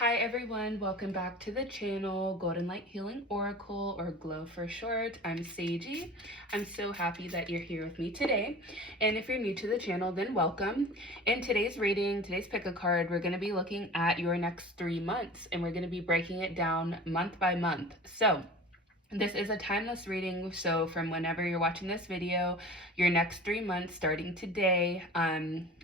Hi everyone, welcome back to the channel, Golden Light Healing Oracle, or GLOW for short. I'm Seiji. I'm so happy that you're here with me today. And if you're new to the channel, then welcome. In today's reading, today's pick a card, we're going to be looking at your next 3 months, and we're going to be breaking it down month by month. So this is a timeless reading, so from whenever you're watching this video, your next 3 months starting today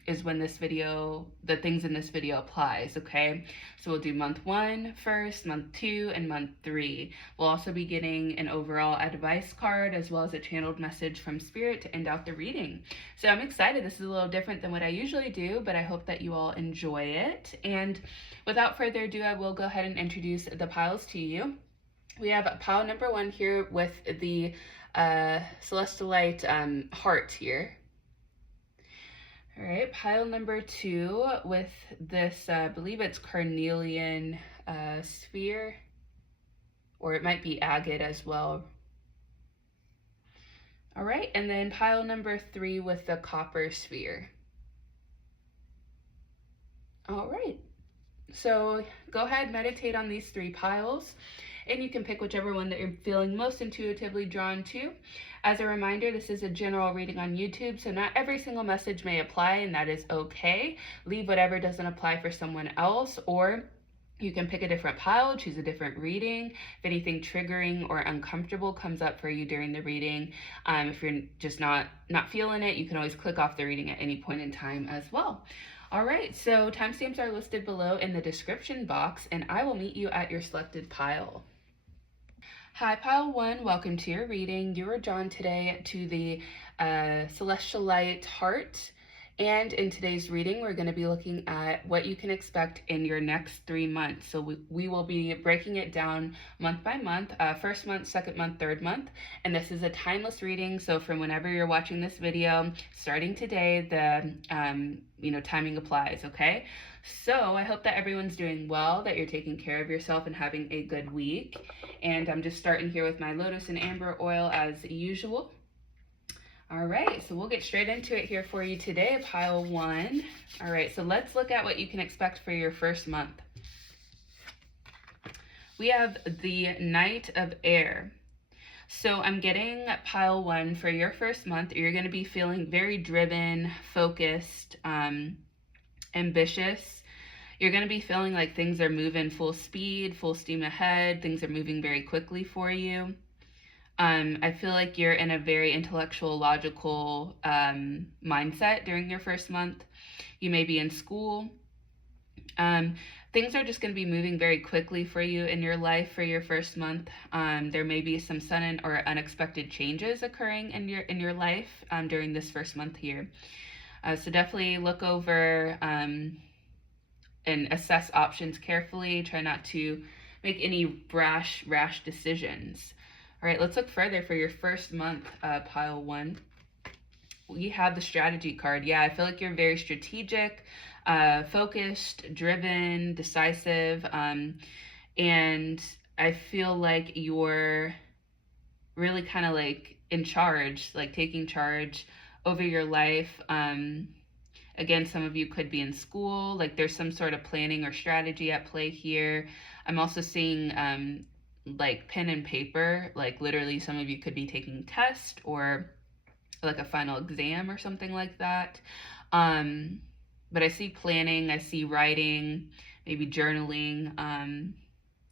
is when this video, the things in this video applies, okay? So we'll do month 1 first, month 2, and month 3. We'll also be getting an overall advice card as well as a channeled message from Spirit to end out the reading. So I'm excited. This is a little different than what I usually do, but I hope that you all enjoy it. And without further ado, I will go ahead and introduce the piles to you. We have pile number 1 here with the celestite heart here. All right, pile number 2 with this, I believe it's carnelian sphere, or it might be agate as well. All right, and then pile number 3 with the copper sphere. All right, so go ahead, meditate on these 3 piles, and you can pick whichever one that you're feeling most intuitively drawn to. As a reminder, this is a general reading on YouTube, so not every single message may apply, and that is okay. Leave whatever doesn't apply for someone else, or you can pick a different pile, choose a different reading. If anything triggering or uncomfortable comes up for you during the reading, if you're just not feeling it, you can always click off the reading at any point in time as well. All right, so timestamps are listed below in the description box, and I will meet you at your selected pile. Hi, pile 1, welcome to your reading. You are drawn today to the celestial light heart. And in today's reading, we're going to be looking at what you can expect in your next 3 months. So we will be breaking it down month by month, first month, second month, third month. And this is a timeless reading. So from whenever you're watching this video, starting today, the timing applies, okay? So I hope that everyone's doing well, that you're taking care of yourself and having a good week. And I'm just starting here with my lotus and amber oil as usual. All right, so we'll get straight into it here for you today, pile 1. All right, so let's look at what you can expect for your first month. We have the Knight of Air. So I'm getting pile 1 for your first month. You're going to be feeling very driven, focused, ambitious. You're going to be feeling like things are moving full speed, full steam ahead. Things are moving very quickly for you. I feel like you're in a very intellectual, logical mindset during your first month. You may be in school. Things are just going to be moving very quickly for you in your life for your first month. There may be some sudden or unexpected changes occurring in your life during this first month here. So definitely look over and assess options carefully. Try not to make any rash decisions. All right, let's look further for your first month, pile 1. We have the strategy card. Yeah, I feel like you're very strategic, focused, driven, decisive, and I feel like you're really kind of like in charge, like taking charge over your life. Again, some of you could be in school, like there's some sort of planning or strategy at play here. I'm also seeing like pen and paper, like literally some of you could be taking a test or like a final exam or something like that. But I see planning, I see writing, maybe journaling, and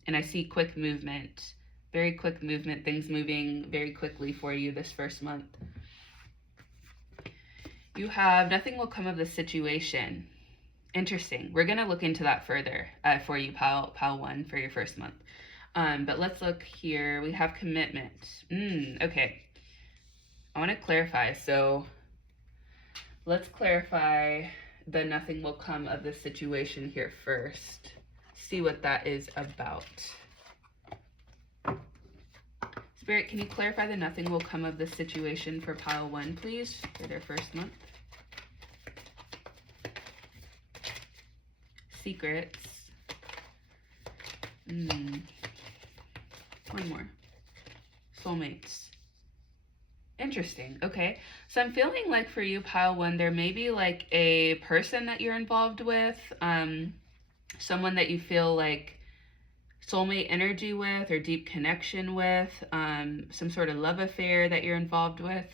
I see quick movement, very quick movement, things moving very quickly for you this first month. You have nothing will come of the situation. Interesting. We're going to look into that further for you, pile 1, for your first month. But let's look here. We have commitment. Okay. I want to clarify. So let's clarify the nothing will come of the situation here first. See what that is about. Spirit, can you clarify the nothing will come of the situation for pile 1, please, for their first month? Secrets. One more. Soulmates. Interesting. Okay. So I'm feeling like for you, pile 1, there may be like a person that you're involved with. someone that you feel like soulmate energy with or deep connection with, some sort of love affair that you're involved with.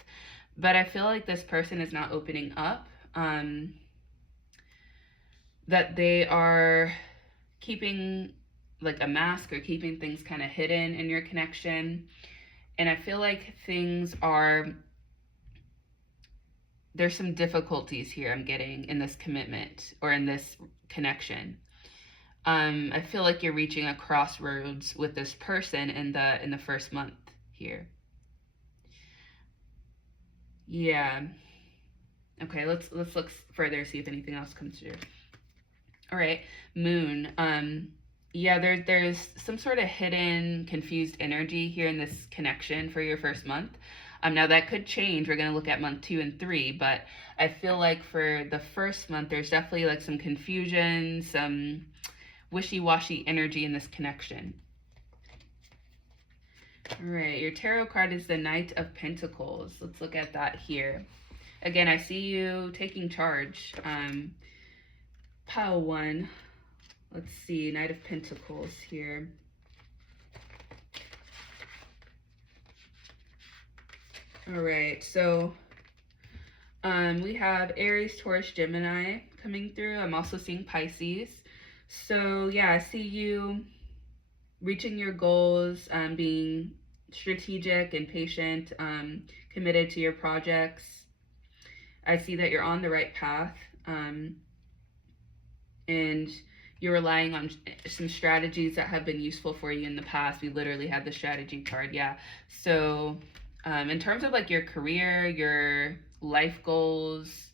But I feel like this person is not opening up, that they are keeping like a mask or keeping things kind of hidden in your connection. And I feel like there's some difficulties here I'm getting in this commitment or in this connection. I feel like you're reaching a crossroads with this person in the first month here. Yeah. Okay, let's look further, see if anything else comes through. All right, Moon. Yeah, there's some sort of hidden, confused energy here in this connection for your first month. Now that could change. We're gonna look at month 2 and 3, but I feel like for the first month, there's definitely like some confusion, some wishy-washy energy in this connection. All right, your tarot card is the Knight of Pentacles. Let's look at that here. Again, I see you taking charge. Pile 1. Let's see, Knight of Pentacles here. All right, so we have Aries, Taurus, Gemini coming through. I'm also seeing Pisces. So yeah, I see you reaching your goals, being strategic and patient, committed to your projects. I see that you're on the right path, and you're relying on some strategies that have been useful for you in the past. We literally had the strategy card, yeah. So in terms of like your career, your life goals,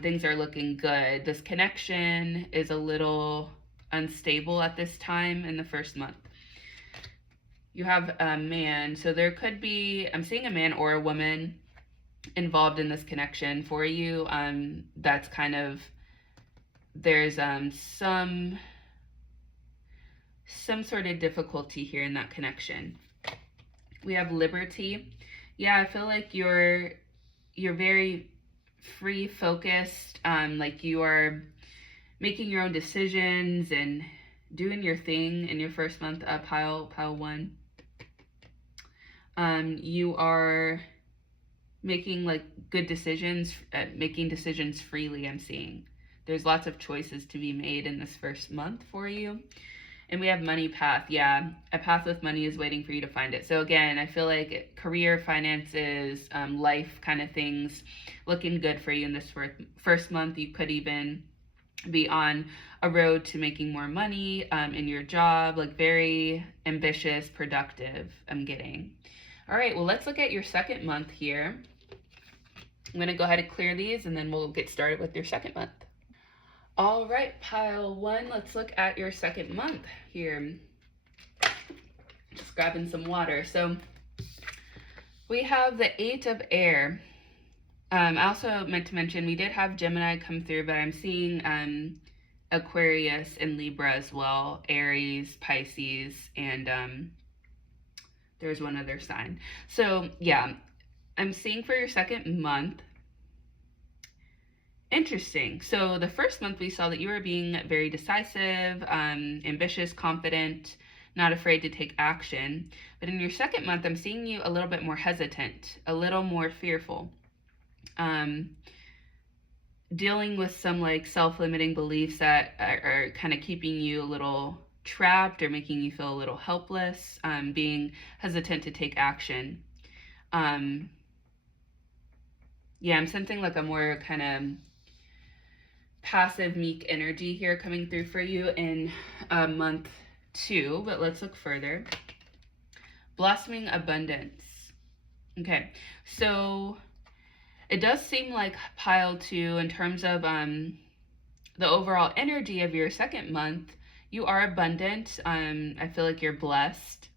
things are looking good. This connection is a little unstable at this time in the first month. You have a man, so there could be, I'm seeing a man or a woman involved in this connection for you. That's kind of, there's some sort of difficulty here in that connection. We have Liberty. Yeah, I feel like you're very free, focused, like you are making your own decisions and doing your thing in your first month. Pile 1. You are making like good decisions, making decisions freely. I'm seeing there's lots of choices to be made in this first month for you. And we have money path. Yeah, a path with money is waiting for you to find it. So again, I feel like career, finances, life kind of things looking good for you in this first month. You could even be on a road to making more money in your job, like very ambitious, productive, I'm getting. All right, well, let's look at your second month here. I'm going to go ahead and clear these, and then we'll get started with your second month. All right, pile 1, let's look at your second month here. Just grabbing some water. So we have the 8 of Air. I also meant to mention we did have Gemini come through, but I'm seeing Aquarius and Libra as well, Aries, Pisces, and there's one other sign. So yeah, I'm seeing for your second month. Interesting. So the first month we saw that you were being very decisive, ambitious, confident, not afraid to take action. But in your second month, I'm seeing you a little bit more hesitant, a little more fearful. Dealing with some like self-limiting beliefs that are kind of keeping you a little trapped or making you feel a little helpless, being hesitant to take action. Yeah, I'm sensing like a more kind of passive, meek energy here coming through for you in month 2, but let's look further. Blossoming abundance. Okay, so it does seem like pile 2 in terms of the overall energy of your second month. You are abundant. I feel like you're blessed.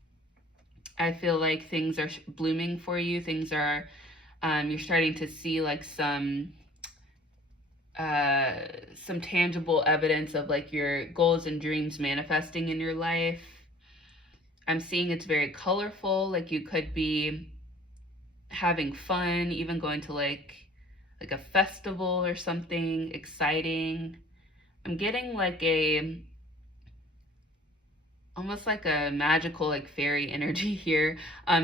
I feel like things are blooming for you. Things are, you're starting to see like some tangible evidence of like your goals and dreams manifesting in your life. I'm seeing it's very colorful, like you could be having fun, even going to like a festival or something exciting. I'm getting like a almost like a magical, like fairy energy here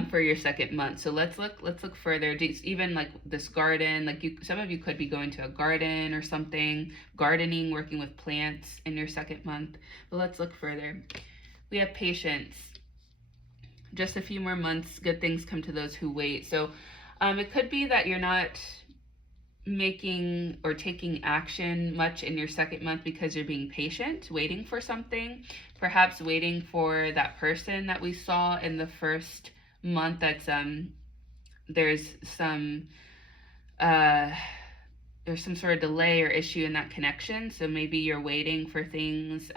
for your second month. So let's look further. Even like this garden, like some of you could be going to a garden or something, gardening, working with plants in your second month. But let's look further. We have patience. Just a few more months, good things come to those who wait. So it could be that you're not making or taking action much in your second month because you're being patient, waiting for something, perhaps waiting for that person that we saw in the first month. That's there's some sort of delay or issue in that connection. So maybe you're waiting for things,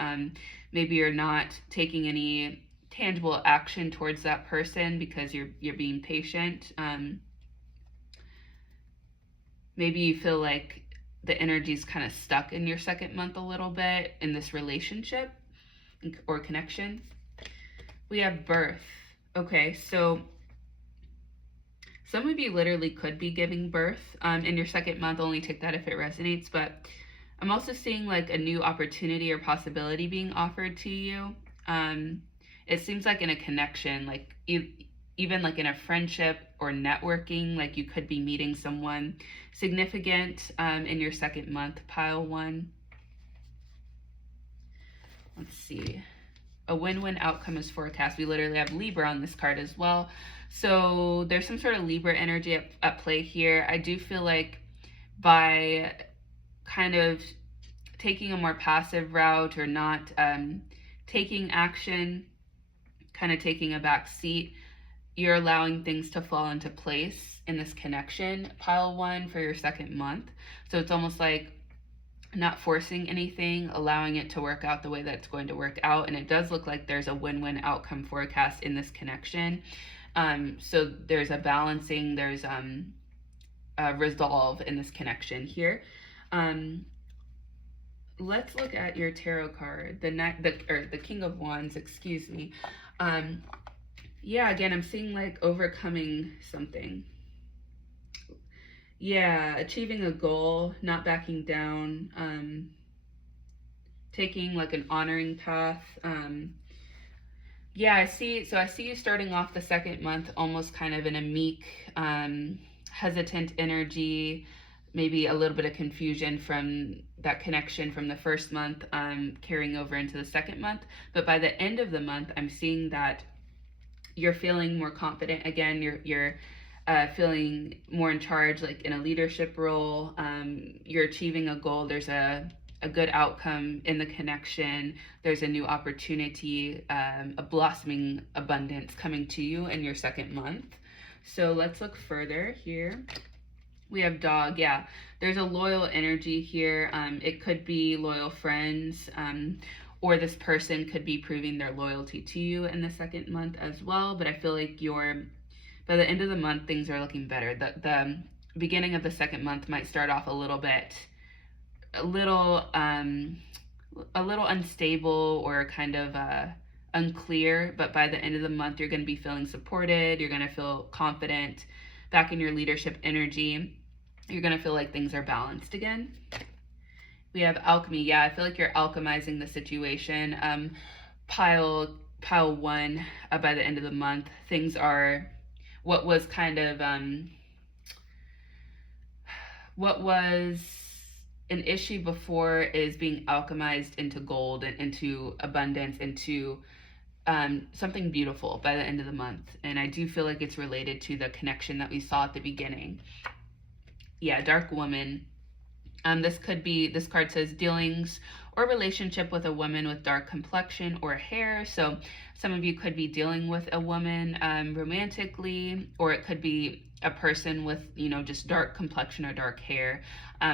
maybe you're not taking any tangible action towards that person because you're being patient. Maybe you feel like the energy's kind of stuck in your second month a little bit in this relationship or connection. We have birth. Okay, so some of you literally could be giving birth in your second month. Only take that if it resonates. But I'm also seeing like a new opportunity or possibility being offered to you. It seems like in a connection, like even like in a friendship or networking, like you could be meeting someone significant in your second month, pile 1. Let's see. A win-win outcome is forecast. We literally have Libra on this card as well. So there's some sort of Libra energy at play here. I do feel like by kind of taking a more passive route or not taking action, kind of taking a back seat, you're allowing things to fall into place in this connection, pile 1, for your second month. So it's almost like not forcing anything, allowing it to work out the way that it's going to work out. And it does look like there's a win-win outcome forecast in this connection. So there's a balancing, there's a resolve in this connection here. Let's look at your tarot card, the King of Wands, excuse me. Yeah, again, I'm seeing like overcoming something. Yeah, achieving a goal, not backing down, taking like an honoring path. Yeah, I see you starting off the second month almost kind of in a meek, hesitant energy, maybe a little bit of confusion from that connection from the first month, carrying over into the second month. But by the end of the month, I'm seeing that you're feeling more confident again. You're feeling more in charge, like in a leadership role. You're achieving a goal. There's a good outcome in the connection. There's a new opportunity, a blossoming abundance coming to you in your second month. So let's look further here. We have dog. Yeah, there's a loyal energy here. It could be loyal friends, or this person could be proving their loyalty to you in the second month as well. But I feel like by the end of the month, things are looking better. The beginning of the second month might start off a little unstable or kind of unclear, but by the end of the month, you're going to be feeling supported. You're going to feel confident, back in your leadership energy. You're going to feel like things are balanced again. We have alchemy. Yeah, I feel like you're alchemizing the situation. Pile 1, by the end of the month, things are what was kind of what was an issue before is being alchemized into gold and into abundance, into something beautiful by the end of the month. And I do feel like it's related to the connection that we saw at the beginning. Yeah, dark woman. This card says dealings or relationship with a woman with dark complexion or hair. So some of you could be dealing with a woman romantically, or it could be a person with, just dark complexion or dark hair.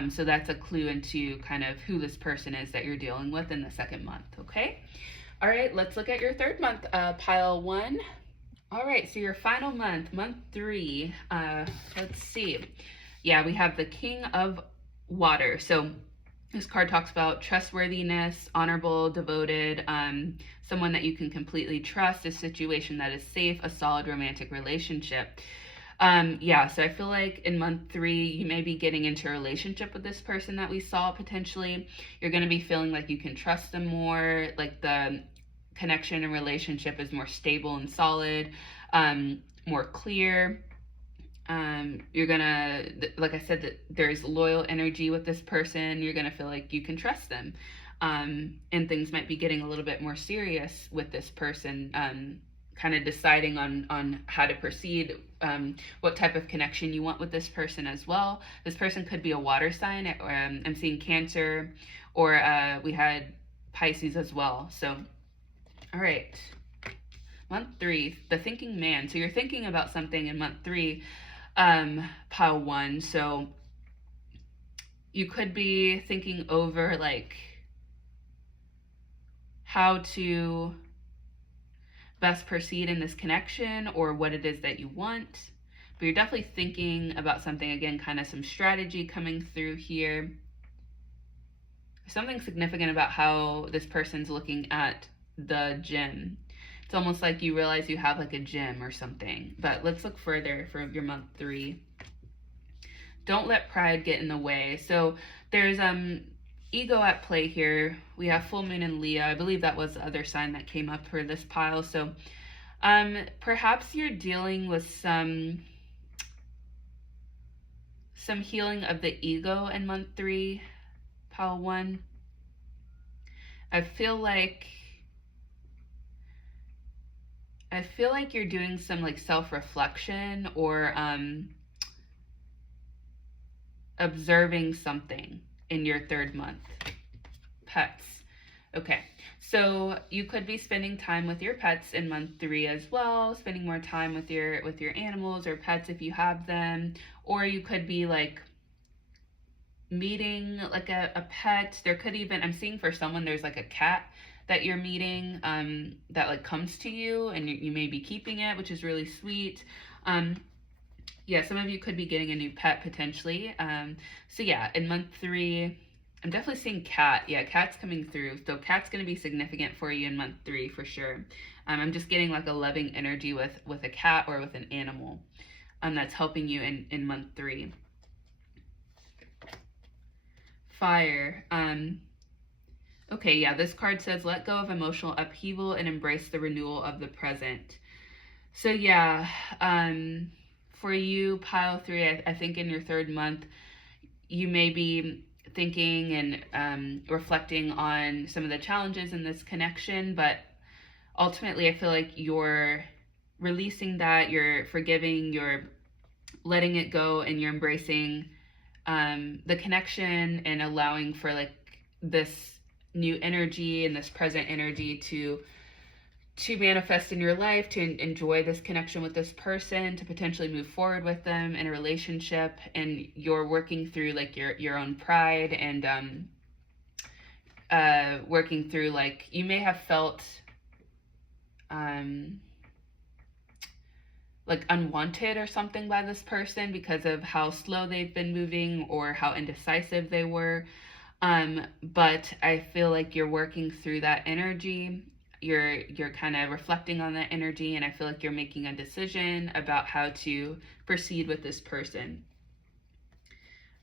So that's a clue into kind of who this person is that you're dealing with in the second month, okay? All right, let's look at your third month, pile 1. All right, so your final month, month 3, let's see. Yeah, we have the King of Water. So this card talks about trustworthiness, honorable, devoted, someone that you can completely trust, a situation that is safe, a solid romantic relationship. Yeah, so I feel like in month 3, you may be getting into a relationship with this person that we saw potentially. You're going to be feeling like you can trust them more, like the connection and relationship is more stable and solid, more clear. You're gonna, like I said, that there's loyal energy with this person. You're gonna feel like you can trust them. And things might be getting a little bit more serious with this person, kind of deciding on how to proceed, what type of connection you want with this person as well. This person could be a water sign. I'm seeing Cancer, or we had Pisces as well. So, all right. Month 3, the thinking man. So you're thinking about something in month 3, pile 1. So you could be thinking over like how to best proceed in this connection, or what it is that you want. But you're definitely thinking about something, again, kind of some strategy coming through here. Something significant about how this person's looking at the gym. It's almost like you realize you have like a gym or something. But let's look further for your month 3. Don't let pride get in the way. So there's ego at play here. We have full moon in Leo. I believe that was the other sign that came up for this pile. So perhaps you're dealing with some healing of the ego in month 3, pile 1. I feel like you're doing some like self-reflection, or observing something in your 3rd month. Pets. Okay, so you could be spending time with your pets in month 3 as well, spending more time with your animals or pets if you have them, or you could be like meeting like a pet. There could even, I'm seeing for someone there's like a cat that you're meeting, that like comes to you, and you may be keeping it, which is really sweet. Yeah, some of you could be getting a new pet potentially. So yeah, in month 3, I'm definitely seeing cat. Yeah, cat's coming through. So cat's going to be significant for you in month 3 for sure. I'm just getting like a loving energy with a cat or with an animal, that's helping you in month 3. Fire. Okay, yeah, this card says let go of emotional upheaval and embrace the renewal of the present. So yeah, for you, pile 3, I think in your 3rd month, you may be thinking and reflecting on some of the challenges in this connection, but ultimately I feel like you're releasing that, you're forgiving, you're letting it go, and you're embracing the connection and allowing for like this new energy and this present energy to manifest in your life, to enjoy this connection with this person, to potentially move forward with them in a relationship. And you're working through like your own pride, and working through like, you may have felt like unwanted or something by this person because of how slow they've been moving or how indecisive they were. But I feel like you're working through that energy. You're kind of reflecting on that energy, and I feel like you're making a decision about how to proceed with this person.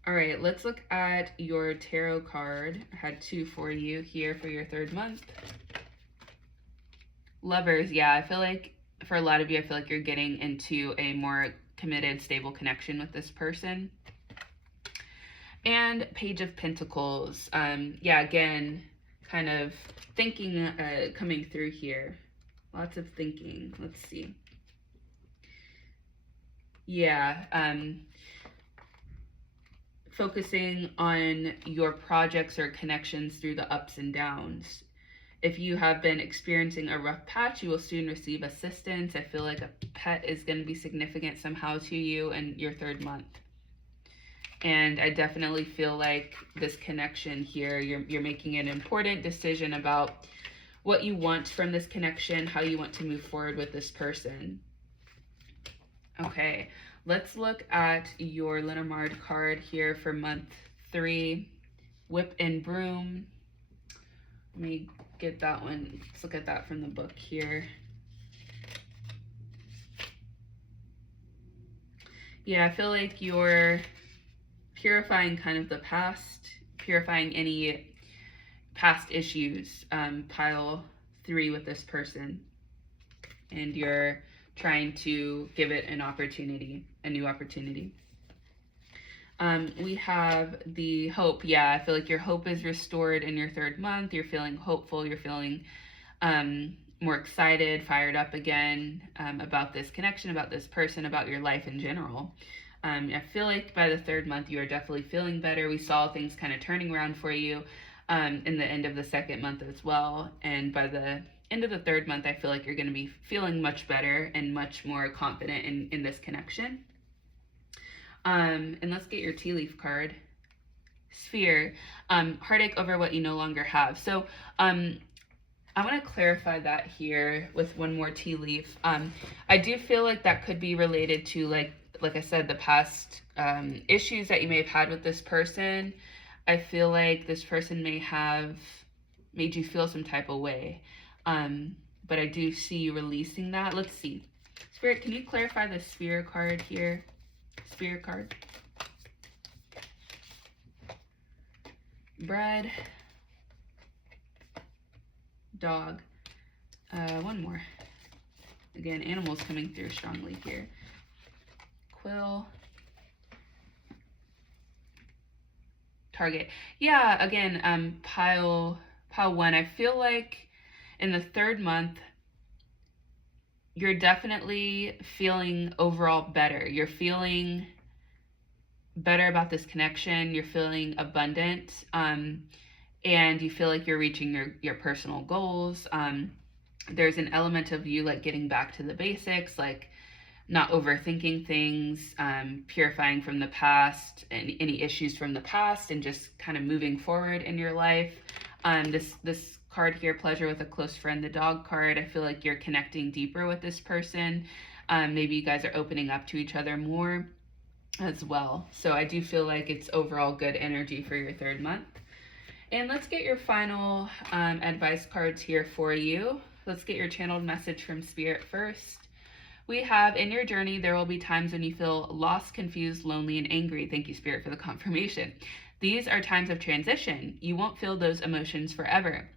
All right, let's look at your tarot card. I had 2 for you here for your 3rd month. Lovers. Yeah, I feel like for a lot of you, I feel like you're getting into a more committed, stable connection with this person. And Page of Pentacles. Yeah, again, kind of thinking coming through here. Lots of thinking. Let's see. Yeah, focusing on your projects or connections through the ups and downs. If you have been experiencing a rough patch, you will soon receive assistance. I feel like a pet is going to be significant somehow to you in your 3rd month. And I definitely feel like this connection here, you're making an important decision about what you want from this connection, how you want to move forward with this person. Okay, let's look at your Lenormand card here for month 3, Whip and Broom. Let me get that one. Let's look at that from the book here. Yeah, I feel like you're purifying kind of the past, purifying any past issues, pile 3 with this person, and you're trying to give it an opportunity, a new opportunity. We have the hope. Yeah, I feel like your hope is restored in your 3rd month. You're feeling hopeful. You're feeling more excited, fired up again about this connection, about this person, about your life in general. I feel like by the 3rd month, you are definitely feeling better. We saw things kind of turning around for you in the end of the 2nd month as well. And by the end of the 3rd month, I feel like you're going to be feeling much better and much more confident in this connection. And let's get your tea leaf card. Sphere, heartache over what you no longer have. So I want to clarify that here with one more tea leaf. I do feel like that could be related to, like I said, the past issues that you may have had with this person. I feel like this person may have made you feel some type of way. But I do see you releasing that. Let's see. Spirit, can you clarify the sphere card here? Sphere card. Bread. Dog. One more. Again, animals coming through strongly here. Quill. Target. Yeah, again, pile 1. I feel like in the 3rd month, you're definitely feeling overall better. You're feeling better about this connection. You're feeling abundant. And you feel like you're reaching your personal goals. There's an element of you like getting back to the basics, like not overthinking things, purifying from the past, any issues from the past, and just kind of moving forward in your life. This card here, pleasure with a close friend, the dog card, I feel like you're connecting deeper with this person. Maybe you guys are opening up to each other more as well. So I do feel like it's overall good energy for your 3rd month. And let's get your final advice cards here for you. Let's get your channeled message from Spirit first. We have, in your journey, there will be times when you feel lost, confused, lonely, and angry. Thank you, Spirit, for the confirmation. These are times of transition. You won't feel those emotions forever.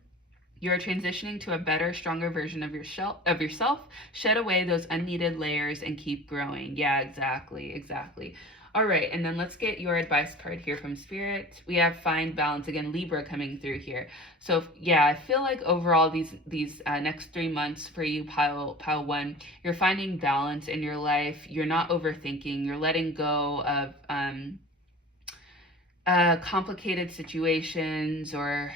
You are transitioning to a better, stronger version of yourself. Shed away those unneeded layers and keep growing. Yeah, exactly. All right, and then let's get your advice card here from Spirit. We have find balance, again, Libra coming through here. So yeah, I feel like overall these next 3 months for you, pile 1, you're finding balance in your life. You're not overthinking. You're letting go of complicated situations or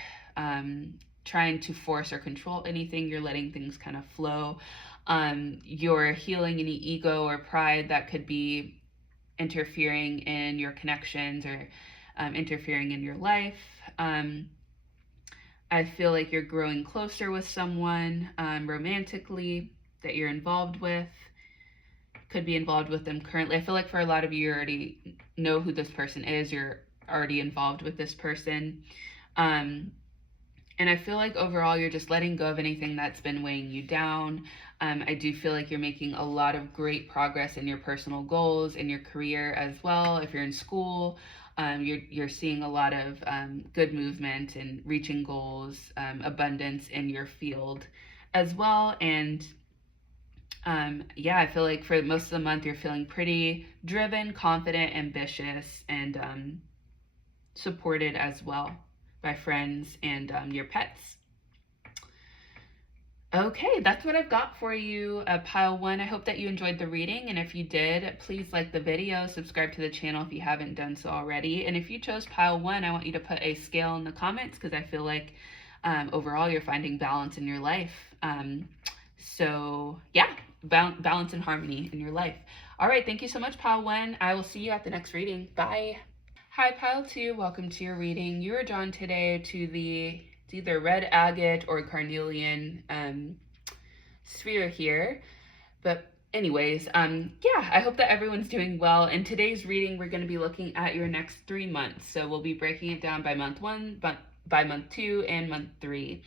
trying to force or control anything. You're letting things kind of flow. You're healing any ego or pride that could be interfering in your connections or interfering in your life. I feel like you're growing closer with someone romantically that you're involved with. Could be involved with them currently. I feel like for a lot of you, you already know who this person is. You're already involved with this person. And I feel like overall you're just letting go of anything that's been weighing you down. I do feel like you're making a lot of great progress in your personal goals, in your career as well. If you're in school, you're seeing a lot of good movement and reaching goals, abundance in your field as well. And yeah, I feel like for most of the month you're feeling pretty driven, confident, ambitious, and supported as well by friends and your pets. Okay, that's what I've got for you, pile 1. I hope that you enjoyed the reading, and if you did, please like the video, subscribe to the channel if you haven't done so already, and if you chose pile 1, I want you to put a scale in the comments, because I feel like overall you're finding balance in your life. So yeah, balance and harmony in your life. All right, thank you so much, pile 1. I will see you at the next reading. Bye. Hi, pile 2. Welcome to your reading. You are drawn today to it's either red agate or carnelian sphere here. But anyways, yeah, I hope that everyone's doing well. In today's reading, we're going to be looking at your next 3 months. So we'll be breaking it down by month 1, by month 2, and month 3.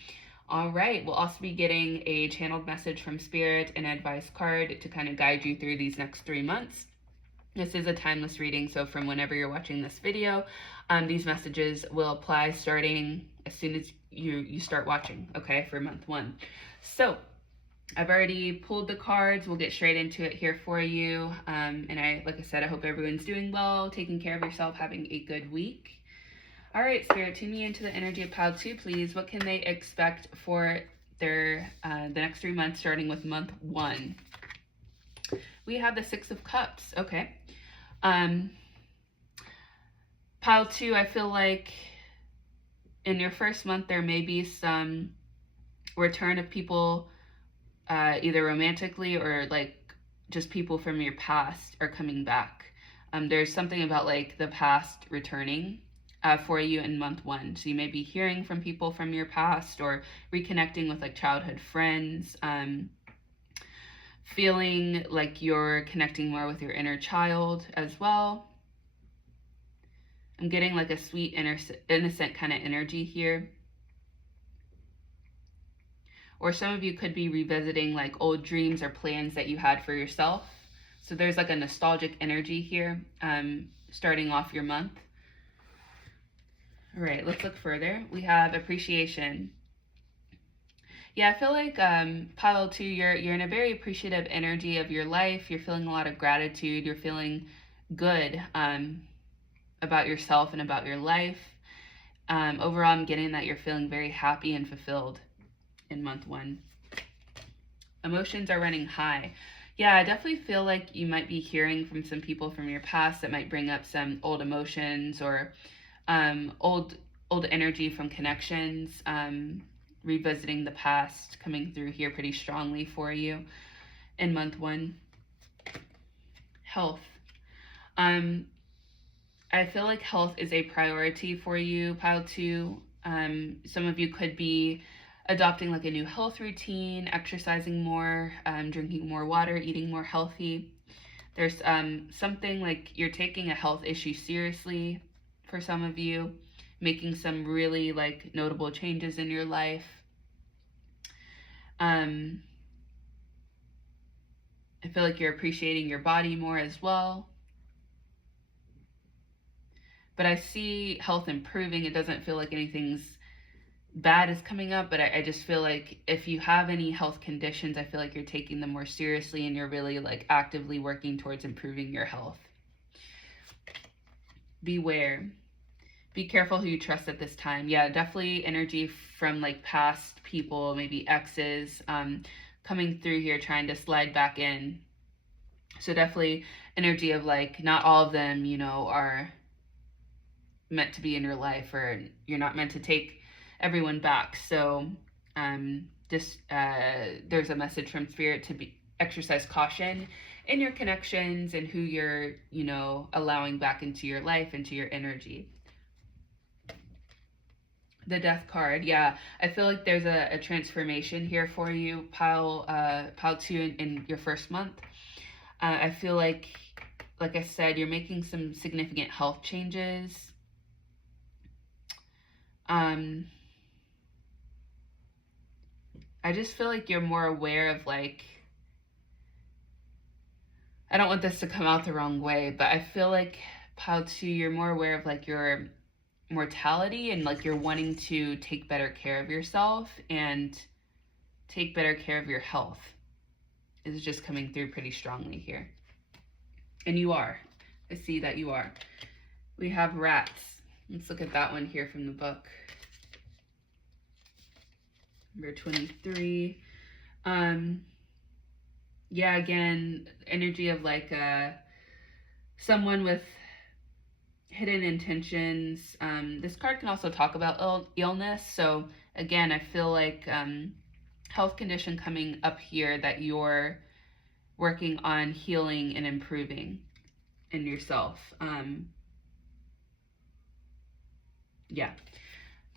All right, we'll also be getting a channeled message from Spirit and advice card to kind of guide you through these next 3 months. This is a timeless reading, so from whenever you're watching this video, these messages will apply starting as soon as you start watching, okay, for month 1. So I've already pulled the cards. We'll get straight into it here for you. And like I said, I hope everyone's doing well, taking care of yourself, having a good week. All right, Spirit, tune me into the energy of pile 2, please. What can they expect for their the next 3 months, starting with month 1? We have the 6 of Cups. Okay. Pile 2, I feel like in your first month there may be some return of people, either romantically or like just people from your past are coming back. There's something about like the past returning for you in month 1. So you may be hearing from people from your past or reconnecting with like childhood friends, feeling like you're connecting more with your inner child as well. I'm getting like a sweet, innocent kind of energy here. Or some of you could be revisiting like old dreams or plans that you had for yourself. So there's like a nostalgic energy here, starting off your month. All right, let's look further. We have appreciation. Yeah, I feel like pile 2, you're in a very appreciative energy of your life. You're feeling a lot of gratitude. You're feeling good about yourself and about your life. Overall, I'm getting that you're feeling very happy and fulfilled in month 1. Emotions are running high. Yeah, I definitely feel like you might be hearing from some people from your past that might bring up some old emotions or old energy from connections. Revisiting the past coming through here pretty strongly for you in month 1. Health. I feel like health is a priority for you, pile 2. Some of you could be adopting like a new health routine, exercising more, drinking more water, eating more healthy. There's something like you're taking a health issue seriously for some of you, making some really like notable changes in your life. I feel like you're appreciating your body more as well. But I see health improving. It doesn't feel like anything's bad is coming up, but I just feel like if you have any health conditions, I feel like you're taking them more seriously and you're really like actively working towards improving your health. Beware. Be careful who you trust at this time. Yeah, definitely energy from like past people, maybe exes, coming through here trying to slide back in. So definitely energy of like not all of them, you know, are meant to be in your life, or you're not meant to take everyone back. So there's a message from Spirit to exercise caution in your connections and who you're, you know, allowing back into your life, into your energy. The Death card. Yeah, I feel like there's a transformation here for you, pile 2 in your first month. I feel like I said, you're making some significant health changes. I just feel like you're more aware of like, I don't want this to come out the wrong way, but I feel like pile 2, you're more aware of like your mortality and like you're wanting to take better care of yourself and take better care of your health. Is just coming through pretty strongly here. And you are. I see that you are. We have rats. Let's look at that one here from the book. Number 23. Yeah, again, energy of like someone with hidden intentions. This card can also talk about illness. So again, I feel like health condition coming up here that you're working on healing and improving in yourself. Yeah.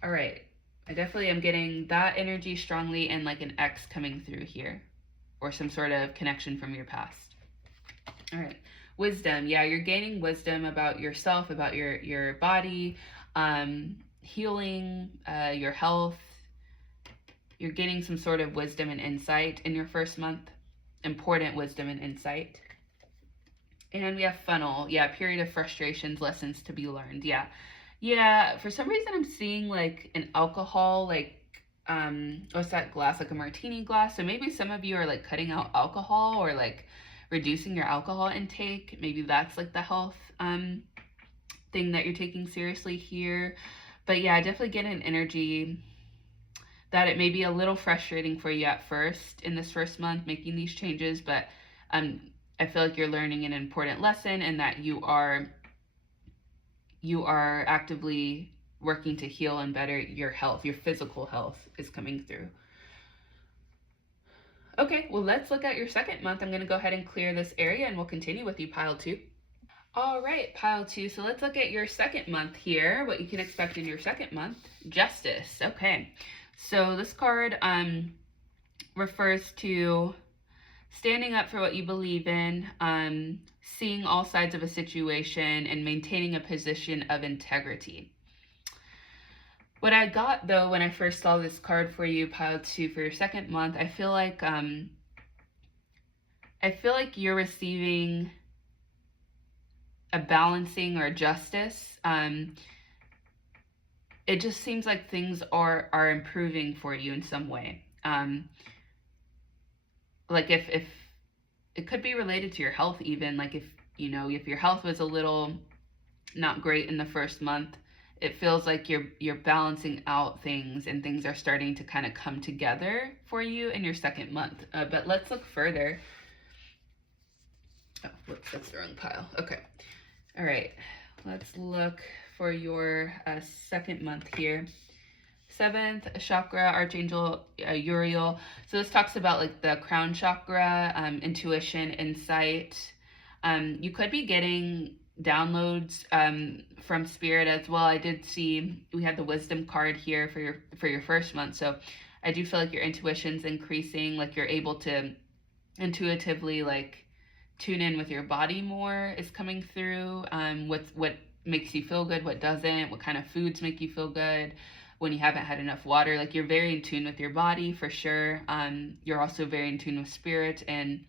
All right. I definitely am getting that energy strongly, and like an ex coming through here, or some sort of connection from your past. All right. Wisdom. Yeah, you're gaining wisdom about yourself, about your body, healing, your health. You're gaining some sort of wisdom and insight in your first month. Important wisdom and insight. And we have funnel. Yeah, period of frustrations, lessons to be learned. Yeah. Yeah, for some reason I'm seeing like an alcohol, like what's that glass, like a martini glass. So maybe some of you are like cutting out alcohol or like reducing your alcohol intake. Maybe that's like the health thing that you're taking seriously here. But yeah, I definitely get an energy that it may be a little frustrating for you at first in this first month making these changes, but um I feel like you're learning an important lesson and that you are actively working to heal and better your health. Your physical health is coming through. Okay, well, let's look at your second month. I'm going to go ahead and clear this area and we'll continue with you, pile two. All right, pile two. So let's look at your second month here, what you can expect in your second month. Justice. Okay, so this card refers to standing up for what you believe in, seeing all sides of a situation, and maintaining a position of integrity. What I got though when I first saw this card for you, pile two, for your second month, I feel like you're receiving a balancing or a justice. It just seems like things are improving for you in some way. Like if it could be related to your health, even like if your health was a little not great in the first month, it feels like you're balancing out things and things are starting to kind of come together for you in your second month. But let's look further. Oh, whoops, that's the wrong pile. Okay. All right. Let's look for your second month here. Seventh chakra, Archangel Uriel. So this talks about like the crown chakra, intuition, insight. You could be getting downloads from spirit as well. I did see we had the wisdom card here for your first month, so I do feel like your intuition's increasing, like you're able to intuitively like tune in with your body more is coming through. What makes you feel good, what doesn't, what kind of foods make you feel good when you haven't had enough water. Like you're very in tune with your body for sure. You're also very in tune with spirit, and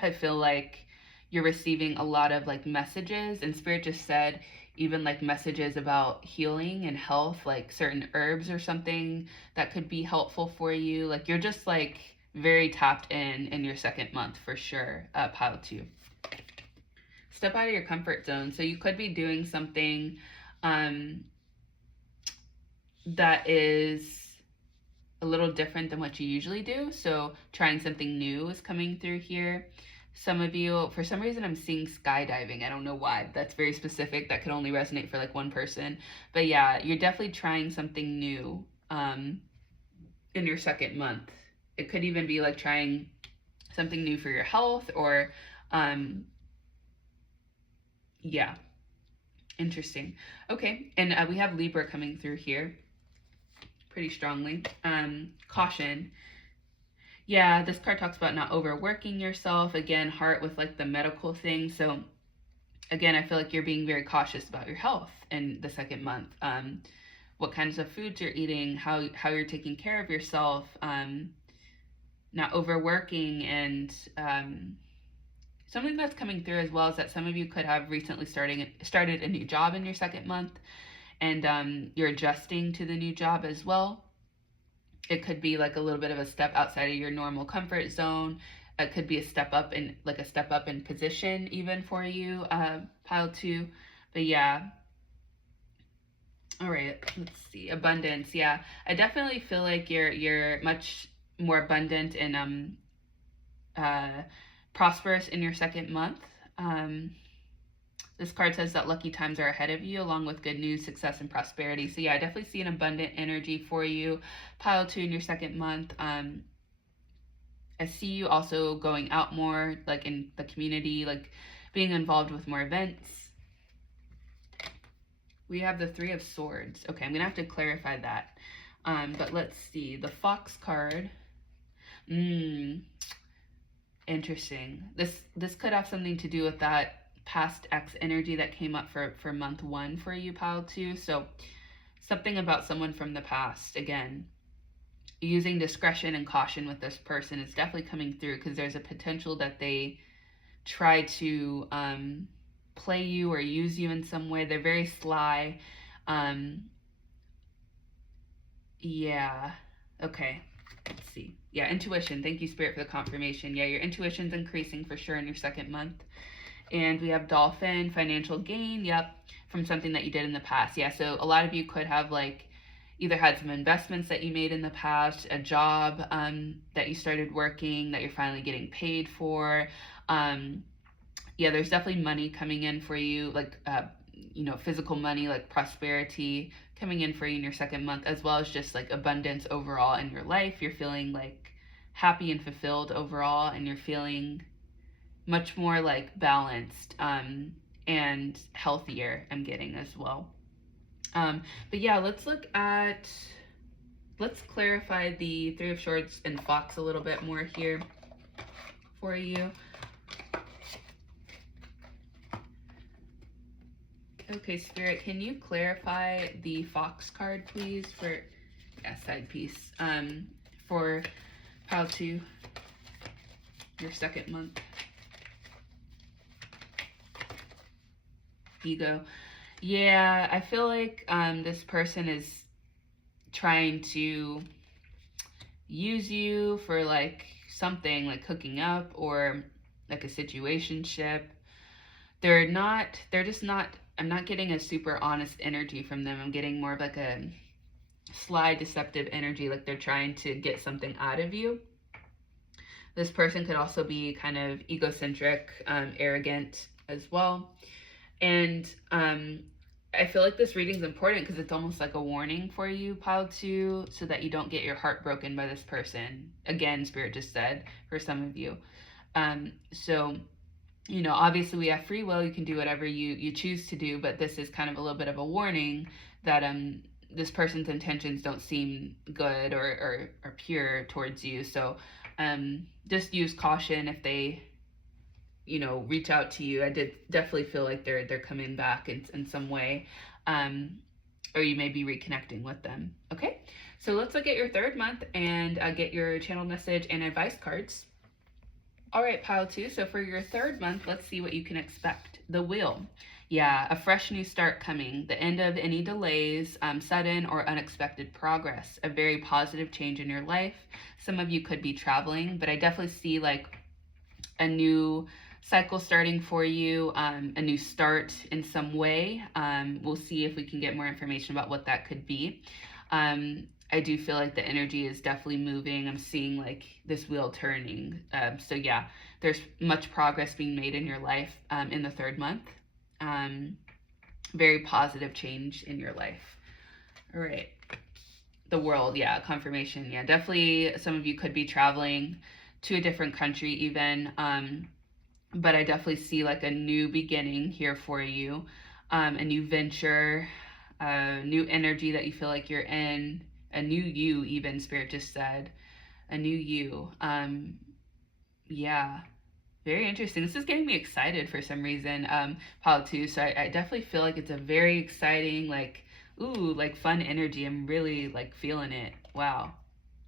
I feel like you're receiving a lot of like messages, and spirit just said even like messages about healing and health, like certain herbs or something that could be helpful for you. Like you're just like very tapped in your second month for sure. Pile two. Step out of your comfort zone. So you could be doing something that is a little different than what you usually do. So trying something new is coming through here. Some of you, for some reason, I'm seeing skydiving. I don't know why. That's very specific. That could only resonate for like one person. But yeah, you're definitely trying something new in your second month. It could even be like trying something new for your health or, yeah, interesting. Okay, and we have Libra coming through here pretty strongly. Caution. Yeah, this card talks about not overworking yourself. Again, heart with like the medical thing. So again, I feel like you're being very cautious about your health in the second month. What kinds of foods you're eating, how you're taking care of yourself, not overworking, and something that's coming through as well is that some of you could have recently started a new job in your second month, and you're adjusting to the new job as well. It could be like a little bit of a step outside of your normal comfort zone. It could be a step up in position even for you, pile two. But yeah. All right, let's see. Abundance. Yeah, I definitely feel like you're much more abundant and prosperous in your second month. This card says that lucky times are ahead of you, along with good news, success, and prosperity. So yeah, I definitely see an abundant energy for you. Pile two in your second month. I see you also going out more, like in the community, like being involved with more events. We have the Three of Swords. Okay, I'm gonna have to clarify that. But let's see. The Fox card. Interesting. This could have something to do with that past X energy that came up for month one for you, pile two. So something about someone from the past. Again, using discretion and caution with this person is definitely coming through, because there's a potential that they try to play you or use you in some way. They're very sly. Yeah. Okay. Let's see. Yeah, intuition. Thank you, Spirit, for the confirmation. Yeah, your intuition's increasing for sure in your second month. And we have dolphin, financial gain. Yep. From something that you did in the past. Yeah. So a lot of you could have like either had some investments that you made in the past, a job that you started working that you're finally getting paid for. Yeah, there's definitely money coming in for you, like physical money, like prosperity coming in for you in your second month, as well as just like abundance overall in your life. You're feeling like happy and fulfilled overall, and you're feeling much more like balanced and healthier, I'm getting as well. But yeah, let's clarify the Three of Swords and Fox a little bit more here for you. Okay, Spirit, can you clarify the Fox card, please, for side piece for pile 2, your second month? Ego. Yeah, I feel like this person is trying to use you for like something like hooking up or like a situationship. I'm not getting a super honest energy from them. I'm getting more of like a sly, deceptive energy, like they're trying to get something out of you. This person could also be kind of egocentric, arrogant as well. And I feel like this reading is important because it's almost like a warning for you, pile 2, so that you don't get your heart broken by this person. Again, Spirit just said, for some of you. So, obviously we have free will. You can do whatever you choose to do, but this is kind of a little bit of a warning that this person's intentions don't seem good or pure towards you. So just use caution if they reach out to you. I did definitely feel like they're coming back in some way, or you may be reconnecting with them. Okay, so let's look at your third month and get your channel message and advice cards. All right, pile 2. So for your third month, let's see what you can expect. The Wheel. Yeah, a fresh new start coming. The end of any delays, sudden or unexpected progress. A very positive change in your life. Some of you could be traveling, but I definitely see like a new cycle starting for you, a new start in some way. We'll see if we can get more information about what that could be. I do feel like the energy is definitely moving. I'm seeing like this wheel turning. So yeah, there's much progress being made in your life in the third month. Very positive change in your life. All right. The World, yeah, confirmation. Yeah, definitely some of you could be traveling to a different country even. But I definitely see like a new beginning here for you. A new venture, new energy that you feel like you're in. A new you, even, Spirit just said. A new you. Yeah. Very interesting. This is getting me excited for some reason, pile 2. So I definitely feel like it's a very exciting, like, ooh, like fun energy. I'm really like feeling it. Wow.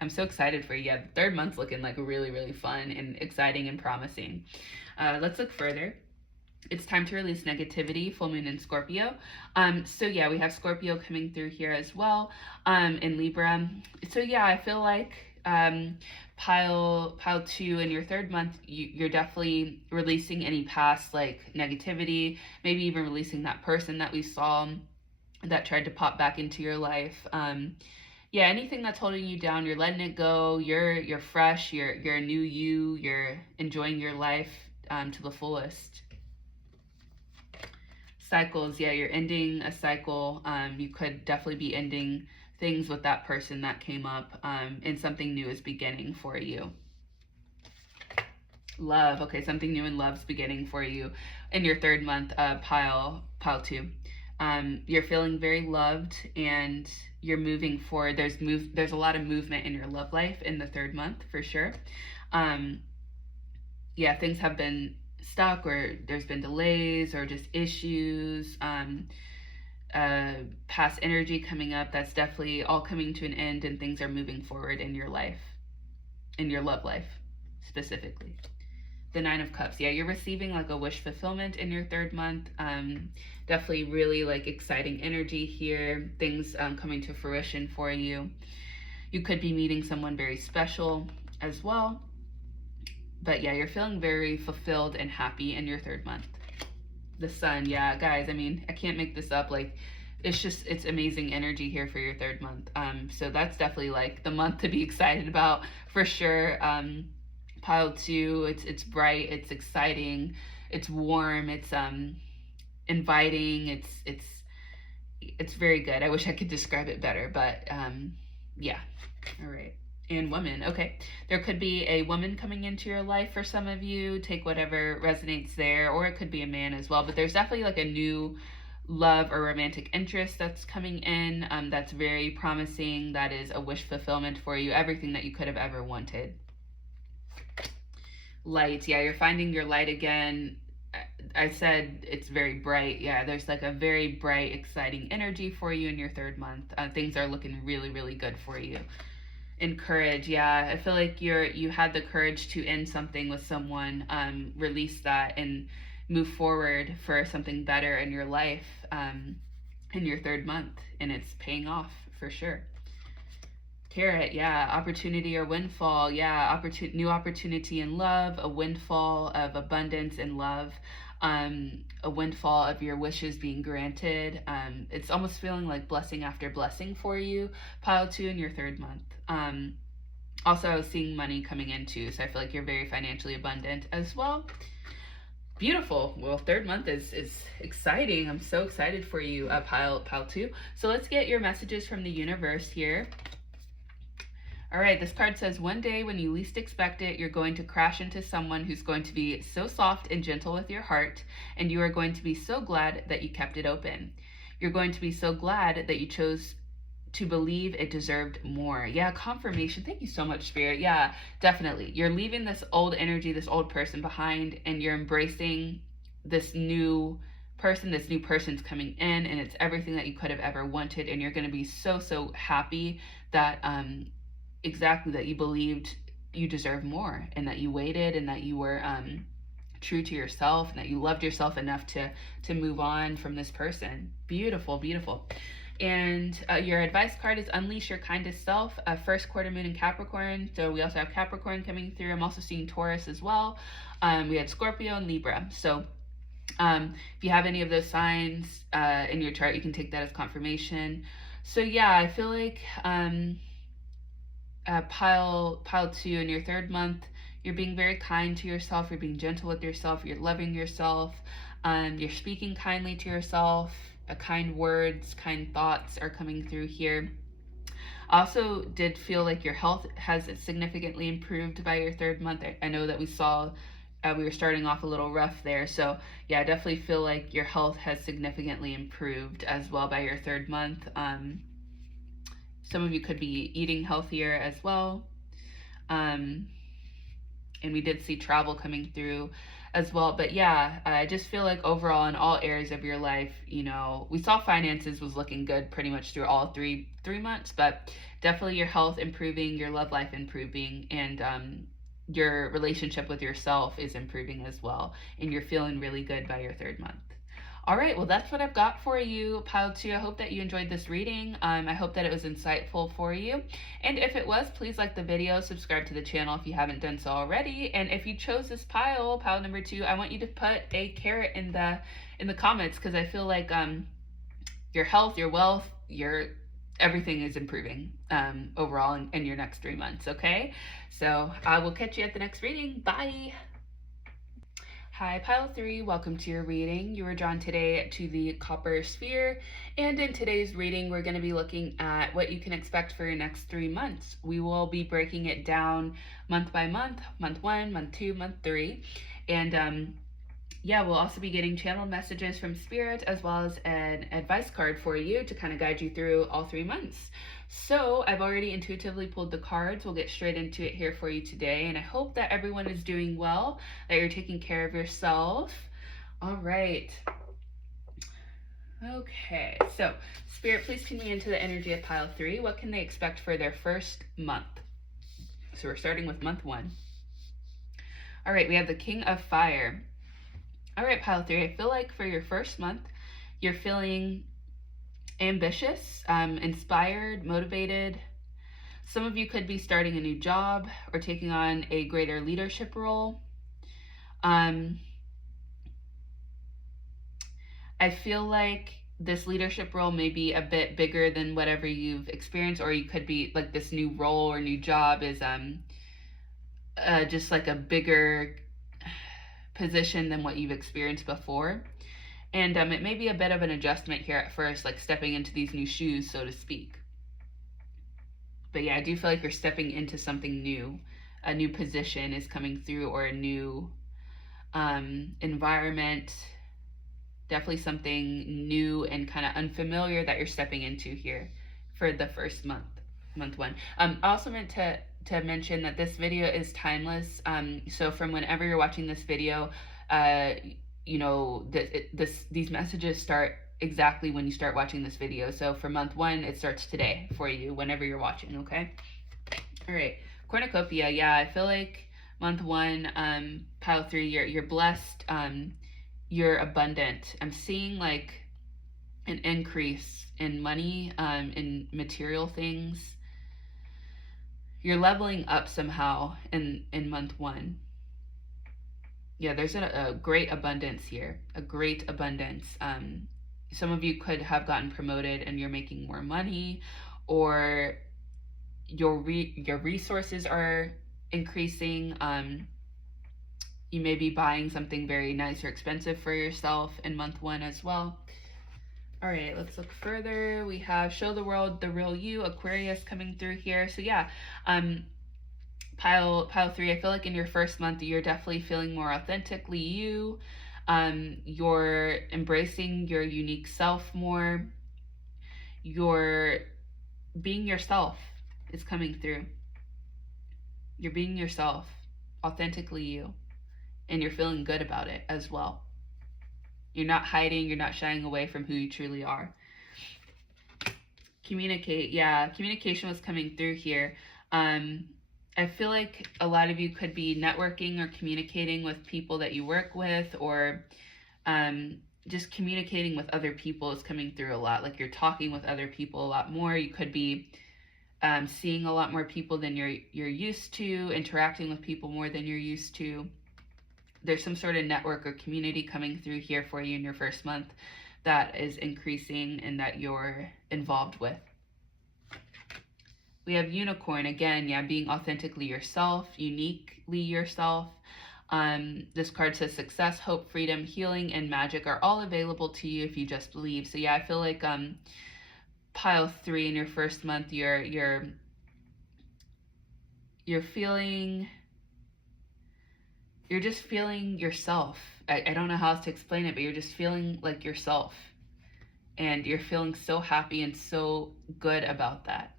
I'm so excited for you. Yeah, the third month's looking like really, really fun and exciting and promising. Let's look further. It's time to release negativity, full moon in Scorpio. So yeah, we have Scorpio coming through here as well, in Libra. So yeah, I feel like pile 2 in your third month, you're definitely releasing any past like negativity, maybe even releasing that person that we saw that tried to pop back into your life. Yeah, anything that's holding you down, you're letting it go. You're fresh. You're a new you. You're enjoying your life to the fullest. Cycles, yeah, you're ending a cycle. You could definitely be ending things with that person that came up, and something new is beginning for you. Love, okay, something new in love's beginning for you in your third month, pile 2. You're feeling very loved and you're moving forward. There's a lot of movement in your love life in the third month for sure. Yeah, things have been stuck or there's been delays or just issues, past energy coming up. That's definitely all coming to an end and things are moving forward in your life, in your love life specifically. The Nine of Cups. Yeah, you're receiving like a wish fulfillment in your third month. Definitely really like exciting energy here. Things coming to fruition for you. You could be meeting someone very special as well. But yeah, you're feeling very fulfilled and happy in your third month. The Sun, yeah, guys, I mean, I can't make this up. Like, it's amazing energy here for your third month. So that's definitely like the month to be excited about for sure. Pile 2, it's bright, it's exciting, it's warm, it's inviting, it's very good. I wish I could describe it better, but yeah. All right. And woman, okay. There could be a woman coming into your life for some of you. Take whatever resonates there, or it could be a man as well. But there's definitely like a new love or romantic interest that's coming in. That's very promising. That is a wish fulfillment for you. Everything that you could have ever wanted. Light, yeah, you're finding your light again. I said it's very bright. Yeah, there's like a very bright, exciting energy for you in your third month. Things are looking really, really good for you. And courage, yeah, I feel like you had the courage to end something with someone, release that, and move forward for something better in your life in your third month, and it's paying off for sure. Carrot, yeah, opportunity or windfall, yeah, new opportunity in love, a windfall of abundance and love, a windfall of your wishes being granted. It's almost feeling like blessing after blessing for you, pile 2 in your third month. Also, I was seeing money coming in too, so I feel like you're very financially abundant as well. Beautiful. Well, third month is exciting. I'm so excited for you, pile 2. So let's get your messages from the universe here. All right, this card says, one day when you least expect it, you're going to crash into someone who's going to be so soft and gentle with your heart, and you are going to be so glad that you kept it open. You're going to be so glad that you chose to believe it deserved more. Yeah, confirmation. Thank you so much, Spirit. Yeah, definitely. You're leaving this old energy, this old person behind, and you're embracing this new person. This new person's coming in, and it's everything that you could have ever wanted, and you're going to be so, so happy that exactly that you believed you deserve more, and that you waited, and that you were true to yourself, and that you loved yourself enough to move on from this person. Beautiful, beautiful. And your advice card is unleash your kindest self. First quarter moon in Capricorn, so we also have Capricorn coming through. I'm also seeing Taurus as well. We had Scorpio and Libra. So if you have any of those signs in your chart, you can take that as confirmation. So yeah, I feel like pile 2 in your third month, you're being very kind to yourself, you're being gentle with yourself, you're loving yourself, you're speaking kindly to yourself, kind words, kind thoughts are coming through here. Also did feel like your health has significantly improved by your third month. I know that we saw we were starting off a little rough there, so yeah, I definitely feel like your health has significantly improved as well by your third month. Some of you could be eating healthier as well. And we did see travel coming through as well. But yeah, I just feel like overall in all areas of your life, you know, we saw finances was looking good pretty much through all three months, but definitely your health improving, your love life improving, and your relationship with yourself is improving as well. And you're feeling really good by your third month. All right, well, that's what I've got for you, pile 2. I hope that you enjoyed this reading. I hope that it was insightful for you. And if it was, please like the video, subscribe to the channel if you haven't done so already. And if you chose this pile number 2, I want you to put a carrot in the comments, because I feel like your health, your wealth, everything is improving overall in your next 3 months, okay? So I will catch you at the next reading. Bye. Hi, pile 3, welcome to your reading. You were drawn today to the Copper Sphere, and in today's reading, we're going to be looking at what you can expect for your next 3 months. We will be breaking it down month by month, month 1, month 2, month 3, and yeah, we'll also be getting channeled messages from Spirit, as well as an advice card for you to kind of guide you through all 3 months. So I've already intuitively pulled the cards. We'll get straight into it here for you today. And I hope that everyone is doing well, that you're taking care of yourself. All right. Okay, so Spirit, please tune me into the energy of pile 3. What can they expect for their first month? So we're starting with month 1. All right, we have the King of Fire. All right, pile 3, I feel like for your first month, you're feeling ambitious, inspired, motivated. Some of you could be starting a new job or taking on a greater leadership role. I feel like this leadership role may be a bit bigger than whatever you've experienced, or you could be like this new role or new job is just like a bigger position than what you've experienced before. And it may be a bit of an adjustment here at first, like stepping into these new shoes, so to speak. But yeah, I do feel like you're stepping into something new. A new position is coming through, or a new environment. Definitely something new and kind of unfamiliar that you're stepping into here for the first month, month 1. I also meant to mention that this video is timeless. So from whenever you're watching this video, you know, these messages start exactly when you start watching this video. So for month 1, it starts today for you, whenever you're watching, okay? All right, cornucopia. Yeah, I feel like month 1, pile 3, you're blessed, you're abundant. I'm seeing like an increase in money, in material things. You're leveling up somehow in month 1. Yeah, there's a great abundance here, a great abundance. Some of you could have gotten promoted and you're making more money, or your resources are increasing. You may be buying something very nice or expensive for yourself in month 1 as well. All right, let's look further. We have Show the World the Real You, Aquarius, coming through here. So yeah, pile 3, I feel like in your first month, you're definitely feeling more authentically you. You're embracing your unique self more. You're being yourself is coming through. You're being yourself, authentically you, and you're feeling good about it as well. You're not hiding, you're not shying away from who you truly are. Communicate, yeah, communication was coming through here. I feel like a lot of you could be networking or communicating with people that you work with, or just communicating with other people is coming through a lot. Like you're talking with other people a lot more. You could be seeing a lot more people than you're used to, interacting with people more than you're used to. There's some sort of network or community coming through here for you in your first month that is increasing and that you're involved with. We have Unicorn, again, yeah, being authentically yourself, uniquely yourself. This card says success, hope, freedom, healing, and magic are all available to you if you just believe. So yeah, I feel like pile 3 in your first month, you're feeling, you're just feeling yourself. I don't know how else to explain it, but you're just feeling like yourself. And you're feeling so happy and so good about that.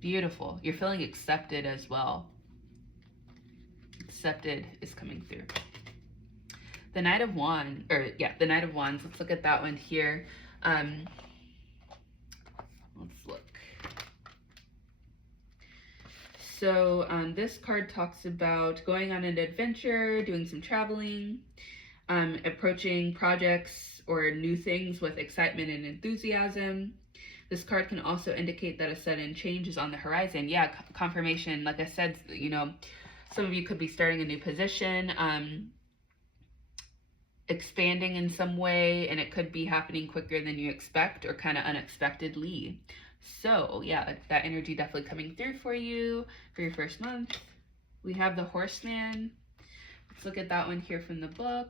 Beautiful. You're feeling accepted as well. Accepted is coming through. The Knight of Wands, the Knight of Wands. Let's look at that one here. Let's look. So this card talks about going on an adventure, doing some traveling, approaching projects or new things with excitement and enthusiasm. This card can also indicate that a sudden change is on the horizon. Yeah, confirmation. Like I said, you know, some of you could be starting a new position, expanding in some way, and it could be happening quicker than you expect or kind of unexpectedly. So yeah, that energy definitely coming through for you for your first month. We have the Horseman. Let's look at that one here from the book.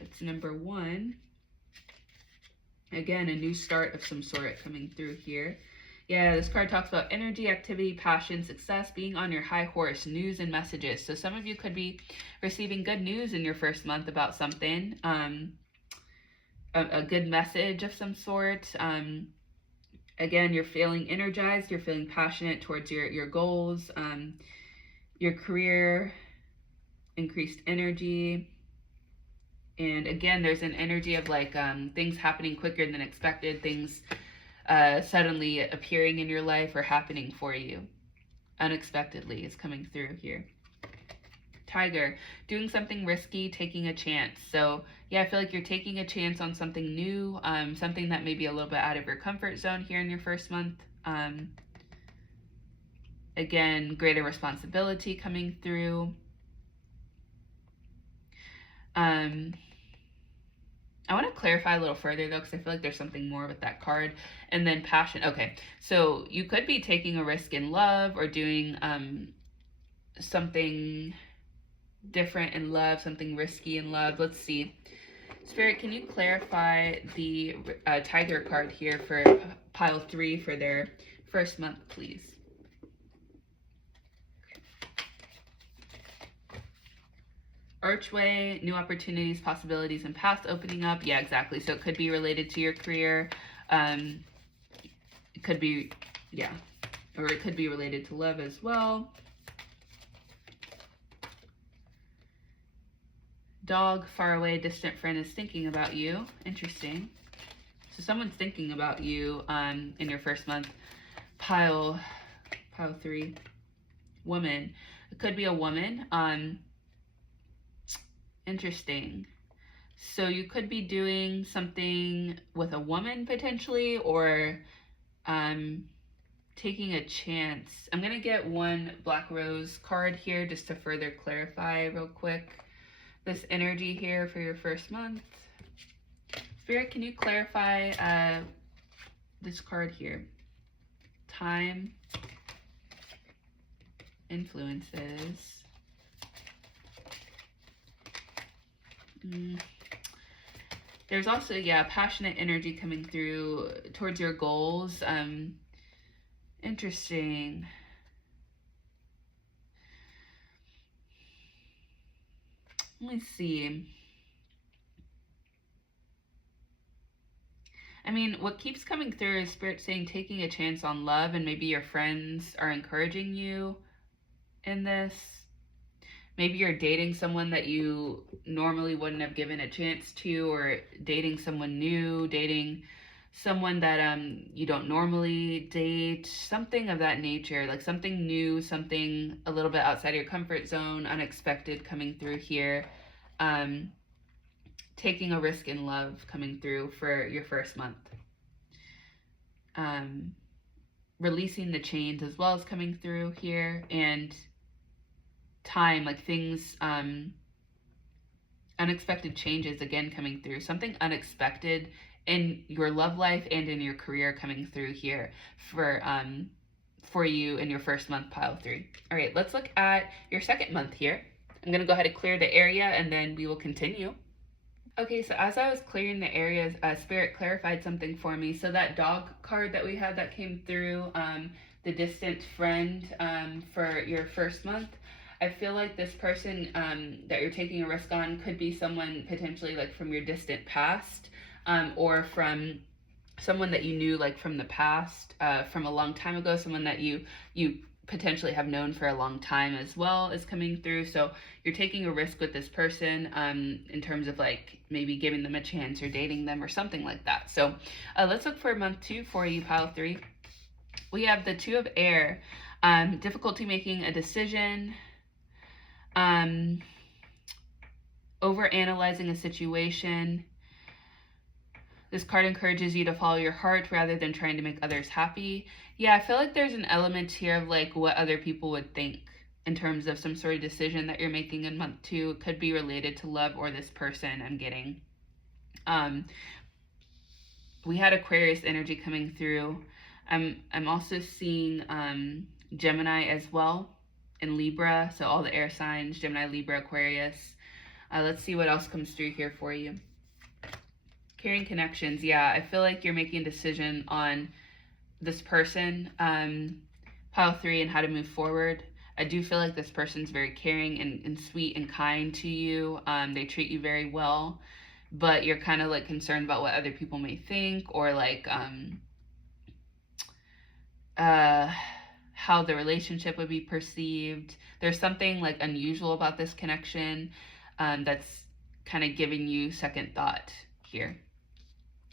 It's number 1. Again, a new start of some sort coming through here. Yeah, this card talks about energy, activity, passion, success, being on your high horse, news and messages. So some of you could be receiving good news in your first month about something, a good message of some sort. Again, you're feeling energized, you're feeling passionate towards your goals, your career, increased energy. And again, there's an energy of like things happening quicker than expected, things suddenly appearing in your life or happening for you unexpectedly is coming through here. Tiger, doing something risky, taking a chance. So yeah, I feel like you're taking a chance on something new, something that may be a little bit out of your comfort zone here in your first month. Again, greater responsibility coming through. I want to clarify a little further though, because I feel like there's something more with that card. And then passion. Okay, so you could be taking a risk in love or doing something different in love, something risky in love. Let's see. Spirit, can you clarify the Tiger card here for pile 3 for their first month, please? Archway, new opportunities, possibilities, and paths opening up. Yeah, exactly. So it could be related to your career. It could be, yeah, or it could be related to love as well. Dog, far away, distant friend is thinking about you. Interesting. So someone's thinking about you in your first month. Pile 3, woman. It could be a woman. Interesting. So you could be doing something with a woman potentially, or taking a chance. I'm going to get one Black Rose card here just to further clarify real quick this energy here for your first month. Spirit, can you clarify this card here? Time, influences. There's also, yeah, passionate energy coming through towards your goals. Interesting. Let me see. I mean, what keeps coming through is Spirit saying taking a chance on love, and maybe your friends are encouraging you in this. Maybe you're dating someone that you normally wouldn't have given a chance to, or dating someone new, dating someone that you don't normally date, something of that nature, like something new, something a little bit outside of your comfort zone, unexpected coming through here. Taking a risk in love coming through for your first month. Releasing the chains as well as coming through here, and time, like things, unexpected changes again coming through, something unexpected in your love life and in your career coming through here for you in your first month, pile 3. All right, let's look at your second month here. I'm going to go ahead and clear the area and then we will continue. Okay, so as I was clearing the areas, Spirit clarified something for me. So that dog card that we had that came through, the distant friend for your first month, I feel like this person that you're taking a risk on could be someone potentially like from your distant past, or from someone that you knew like from the past, from a long time ago, someone that you potentially have known for a long time as well is coming through. So you're taking a risk with this person in terms of like maybe giving them a chance or dating them or something like that. So let's look for month 2 for you, pile 3. We have the 2 of air, difficulty making a decision, over analyzing a situation. This card encourages you to follow your heart rather than trying to make others happy. Yeah, I feel like there's an element here of like what other people would think in terms of some sort of decision that you're making in month 2. It could be related to love or this person I'm getting. We had Aquarius energy coming through. I'm also seeing Gemini as well, in Libra. So all the air signs, Gemini, Libra, Aquarius. Let's see what else comes through here for you. Carrying connections. Yeah, I feel like you're making a decision on this person, pile 3, and how to move forward. I do feel like this person's very caring and sweet and kind to you. They treat you very well, but you're kind of like concerned about what other people may think, or like how the relationship would be perceived. There's something like unusual about this connection that's kind of giving you second thought here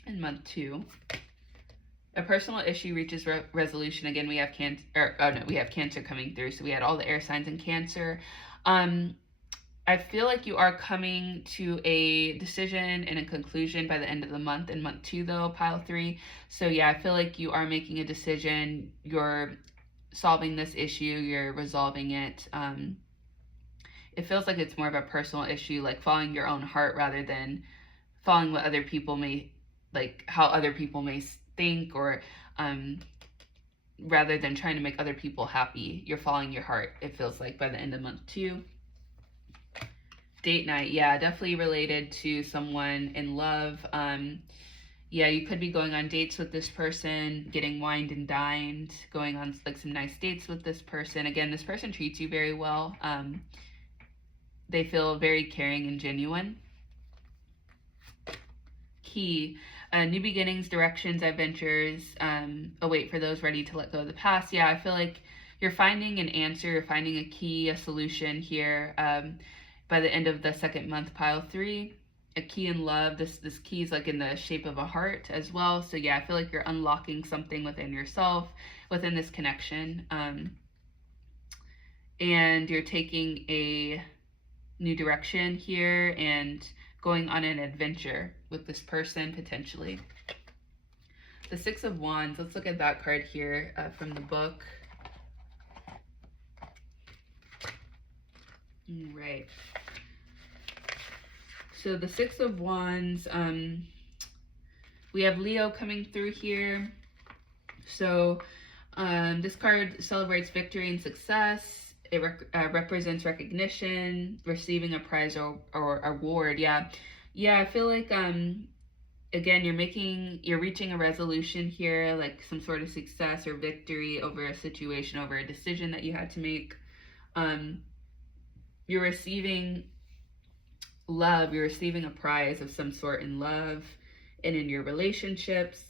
in month 2. A personal issue reaches resolution. Again, we have Cancer, we have Cancer coming through. So we had all the air signs in Cancer. I feel like you are coming to a decision and a conclusion by the end of the month, in month 2 though, pile 3. So yeah, I feel like you are making a decision. You're solving this issue. You're resolving it. It feels like it's more of a personal issue, like following your own heart rather than following what other people may, like how other people may think, or rather than trying to make other people happy. You're following your heart, it feels like, by the end of month 2. Date night, yeah, definitely related to someone in love. Yeah, you could be going on dates with this person, getting wined and dined, going on like some nice dates with this person. Again, this person treats you very well. They feel very caring and genuine. Key, new beginnings, directions, adventures, await for those ready to let go of the past. Yeah, I feel like you're finding an answer, you're finding a key, a solution here by the end of the second month, pile 3. A key in love. This key is like in the shape of a heart as well. So yeah, I feel like you're unlocking something within yourself, within this connection. And you're taking a new direction here and going on an adventure with this person potentially. The 6 of Wands, let's look at that card here from the book. Right. So the 6 of Wands, we have Leo coming through here. So this card celebrates victory and success. It represents recognition, receiving a prize or award. Yeah, I feel like again, you're reaching a resolution here, like some sort of success or victory over a situation, over a decision that you had to make. You're receiving love, you're receiving a prize of some sort in love and in your relationships.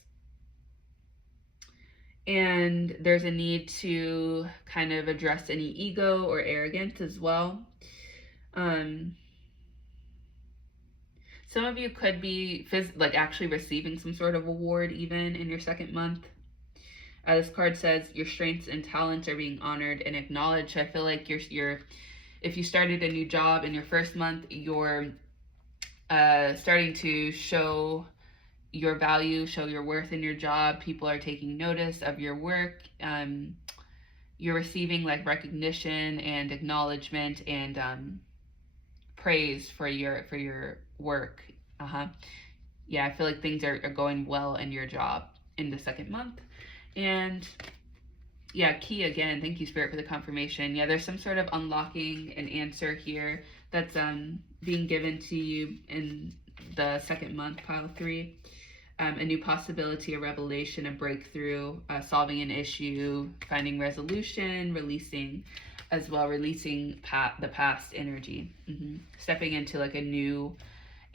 And there's a need to kind of address any ego or arrogance as well. Some of you could be like actually receiving some sort of award even in your second month. This card says your strengths and talents are being honored and acknowledged. I feel like you're if you started a new job in your first month, you're starting to show your value, show your worth in your job. People are taking notice of your work. You're receiving like recognition and acknowledgement and praise for your work. Yeah, I feel like things are going well in your job in the second month. And yeah, key again, thank you Spirit for the confirmation. Yeah, there's some sort of unlocking an answer here that's being given to you in the second month, pile 3. A new possibility, a revelation, a breakthrough, solving an issue, finding resolution, releasing as well, releasing the past energy. Stepping into like a new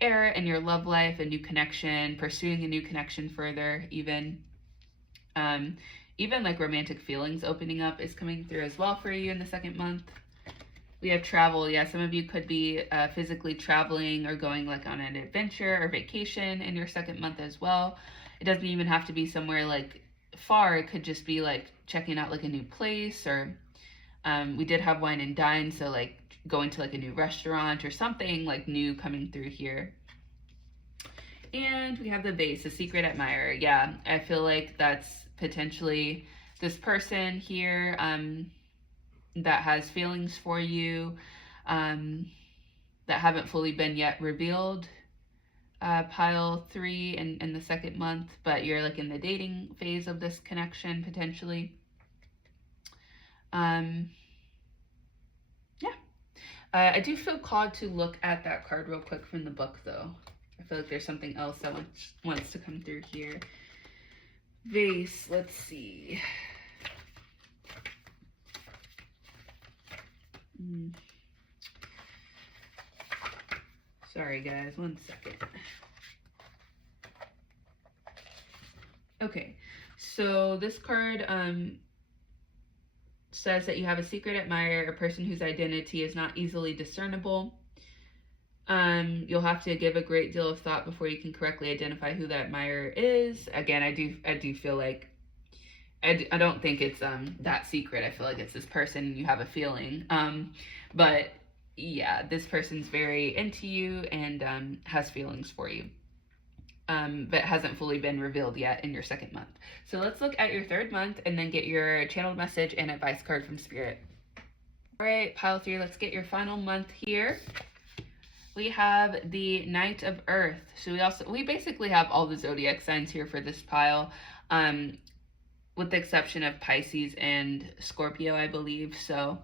era in your love life, a new connection, pursuing a new connection further, even like romantic feelings opening up is coming through as well for you in the second month. We have travel. Yeah, some of you could be physically traveling or going like on an adventure or vacation in your second month as well. It doesn't even have to be somewhere like far. It could just be like checking out like a new place, or we did have wine and dine, so like going to like a new restaurant or something like new coming through here. And we have the Vase, a secret admirer. Yeah, I feel like that's potentially this person here that has feelings for you that haven't fully been yet revealed. Pile 3 in the second month, but you're like in the dating phase of this connection potentially. Yeah. I do feel called to look at that card real quick from the book though. I feel like there's something else that wants to come through here. Vase, let's see. Sorry guys, 1 second. Okay, so this card says that you have a secret admirer, a person whose identity is not easily discernible. You'll have to give a great deal of thought before you can correctly identify who that admirer is. Again, I do feel like I don't think it's that secret. I feel like it's this person and you have a feeling. But yeah, this person's very into you and has feelings for you, but hasn't fully been revealed yet in your second month. So let's look at your third month and then get your channeled message and advice card from Spirit. All right, pile 3, let's get your final month here. We have the Knight of Earth. So we basically have all the zodiac signs here for this pile, with the exception of Pisces and Scorpio, I believe. So,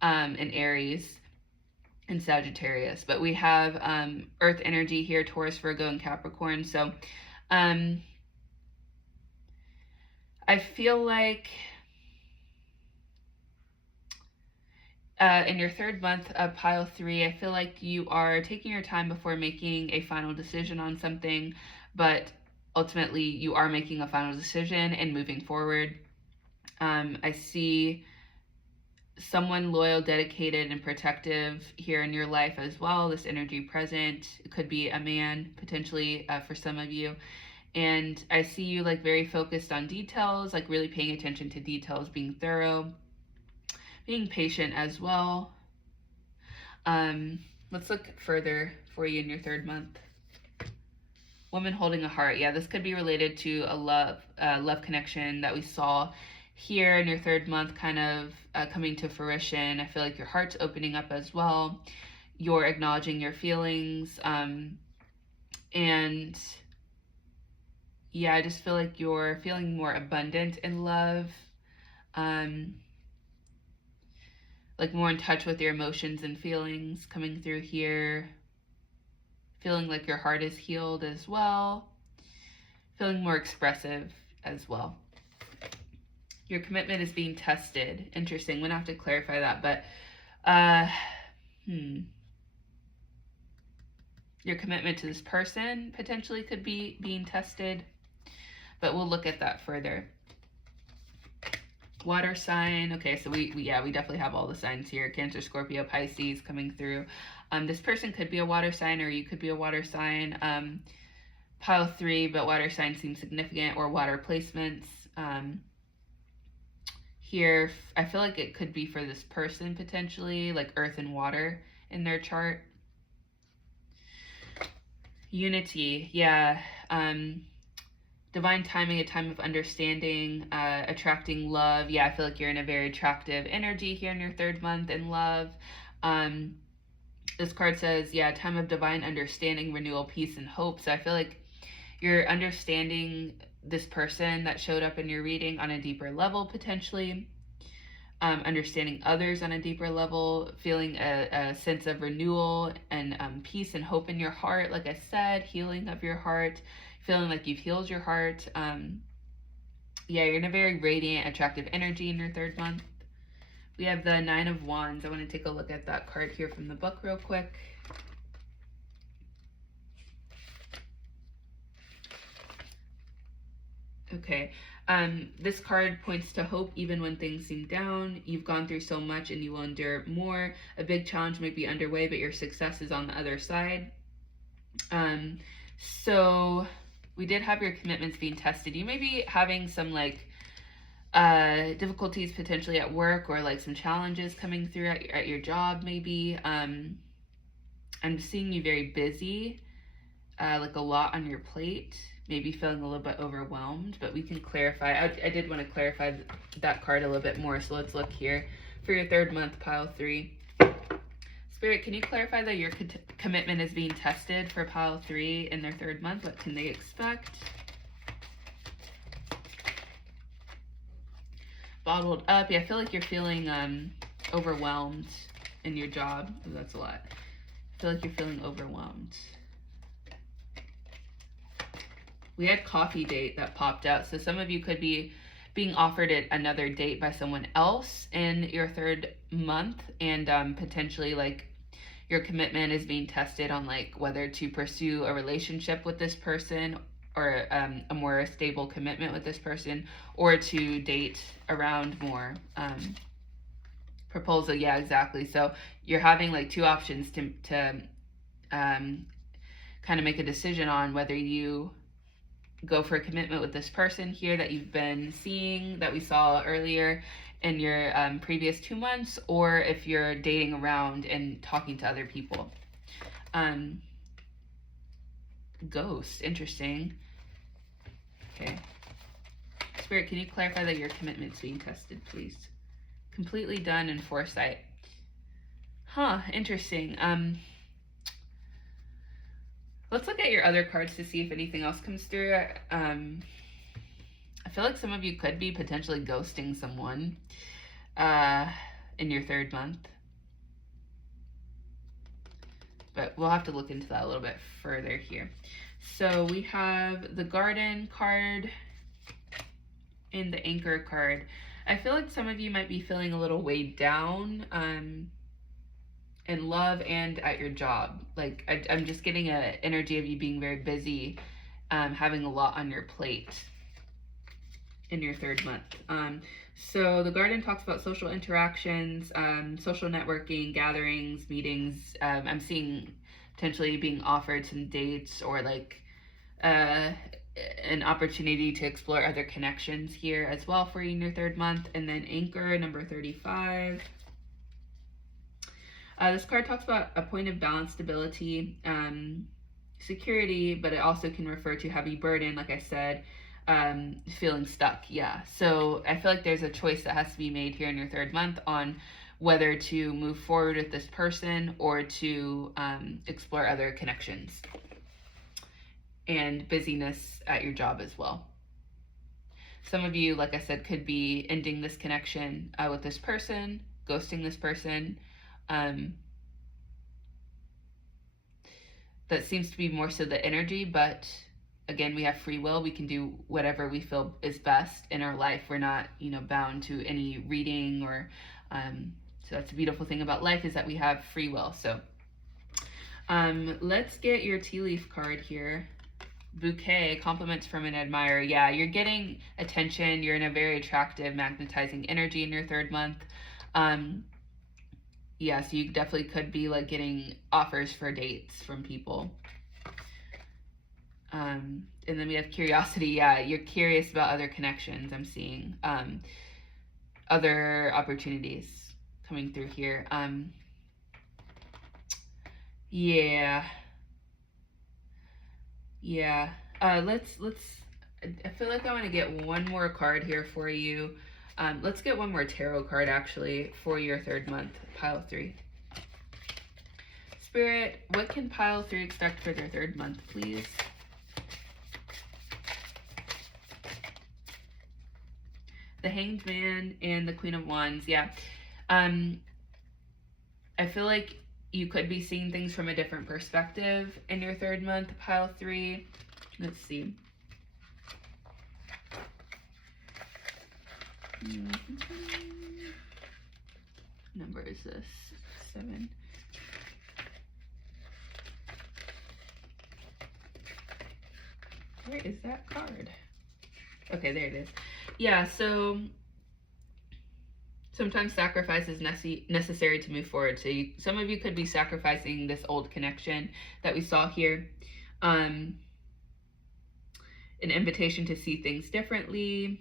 and Aries and Sagittarius. But we have Earth energy here, Taurus, Virgo, and Capricorn. So, I feel like in your third month of pile 3, I feel like you are taking your time before making a final decision on something, but ultimately you are making a final decision and moving forward. I see someone loyal, dedicated, and protective here in your life as well. This energy present. It could be a man, potentially, for some of you. And I see you like very focused on details, like really paying attention to details, being thorough, being patient as well. Let's look further for you in your third month. Woman holding a heart. Yeah, this could be related to a love connection that we saw here in your third month, kind of coming to fruition. I feel like your heart's opening up as well. You're acknowledging your feelings. And yeah, I just feel like you're feeling more abundant in love. Like more in touch with your emotions and feelings coming through here. Feeling like your heart is healed as well. Feeling more expressive as well. Your commitment is being tested. Interesting. We're going to have to clarify that, but your commitment to this person potentially could be being tested, but we'll look at that further. Water sign. Okay, so we definitely have all the signs here. Cancer, Scorpio, Pisces coming through. This person could be a water sign, or you could be a water sign. Pile 3, but water sign seems significant, or water placements. Here, I feel like it could be for this person potentially, like earth and water in their chart. Unity, yeah. Divine timing, a time of understanding, attracting love. Yeah, I feel like you're in a very attractive energy here in your third month in love. This card says, yeah, time of divine understanding, renewal, peace, and hope. So I feel like you're understanding this person that showed up in your reading on a deeper level, potentially. Understanding others on a deeper level, feeling a sense of renewal and peace and hope in your heart. Like I said, healing of your heart, feeling like you've healed your heart. Yeah, you're in a very radiant, attractive energy in your third month. We have the 9 of Wands. I want to take a look at that card here from the book real quick. Okay, this card points to hope even when things seem down. You've gone through so much and you will endure more. A big challenge may be underway, but your success is on the other side. So we did have your commitments being tested. You may be having some like difficulties potentially at work, or like some challenges coming through at your job maybe. I'm seeing you very busy, like a lot on your plate, maybe feeling a little bit overwhelmed, but we can clarify. I did want to clarify that card a little bit more, so let's look here for your third month, pile 3. Spirit, can you clarify that your commitment is being tested for pile 3 in their third month? What can they expect? Bottled up. Yeah, I feel like you're feeling overwhelmed in your job. Oh, that's a lot. I feel like you're feeling overwhelmed. We had coffee date that popped out. So some of you could be being offered another date by someone else in your third month, and potentially like your commitment is being tested on like whether to pursue a relationship with this person, or a more stable commitment with this person, or to date around more. Proposal, yeah, exactly. So you're having like two options to kind of make a decision on whether you go for a commitment with this person here that you've been seeing, that we saw earlier, in your previous 2 months, or if you're dating around and talking to other people. Ghost, interesting. Okay. Spirit, can you clarify that your commitment's being tested, please? Completely done in foresight. Huh, interesting. Let's look at your other cards to see if anything else comes through. I feel like some of you could be potentially ghosting someone in your 3rd month. But we'll have to look into that a little bit further here. So we have the Garden card and the Anchor card. I feel like some of you might be feeling a little weighed down in love and at your job. Like I'm just getting an energy of you being very busy, having a lot on your plate in your 3rd month. So the Garden talks about social interactions, social networking, gatherings, meetings. I'm seeing potentially being offered some dates, or like an opportunity to explore other connections here as well for you in your 3rd month. And then Anchor, number 35. This card talks about a point of balance, stability, security, but it also can refer to heavy burden, like I said, feeling stuck. Yeah. So I feel like there's a choice that has to be made here in your 3rd month on whether to move forward with this person or to explore other connections, and busyness at your job as well. Some of you, like I said, could be ending this connection with this person, ghosting this person. That seems to be more so the energy, but again, we have free will. We can do whatever we feel is best in our life. We're not, bound to any reading or, so that's the beautiful thing about life, is that we have free will. So, let's get your tea leaf card here. Bouquet, compliments from an admirer. Yeah, you're getting attention. You're in a very attractive, magnetizing energy in your 3rd month. Yeah, so you definitely could be like getting offers for dates from people. And then we have curiosity. Yeah, you're curious about other connections. I'm seeing other opportunities coming through here. Yeah. Let's. I feel like I want to get one more card here for you. Let's get one more tarot card actually for your 3rd month, pile 3. Spirit, what can pile 3 expect for their 3rd month, please? The Hanged Man and the Queen of Wands. Yeah. I feel like you could be seeing things from a different perspective in your 3rd month, pile 3. Let's see. Number is this? 7. Where is that card? Okay, there it is. Yeah, so sometimes sacrifice is necessary to move forward. So some of you could be sacrificing this old connection that we saw here. An invitation to see things differently.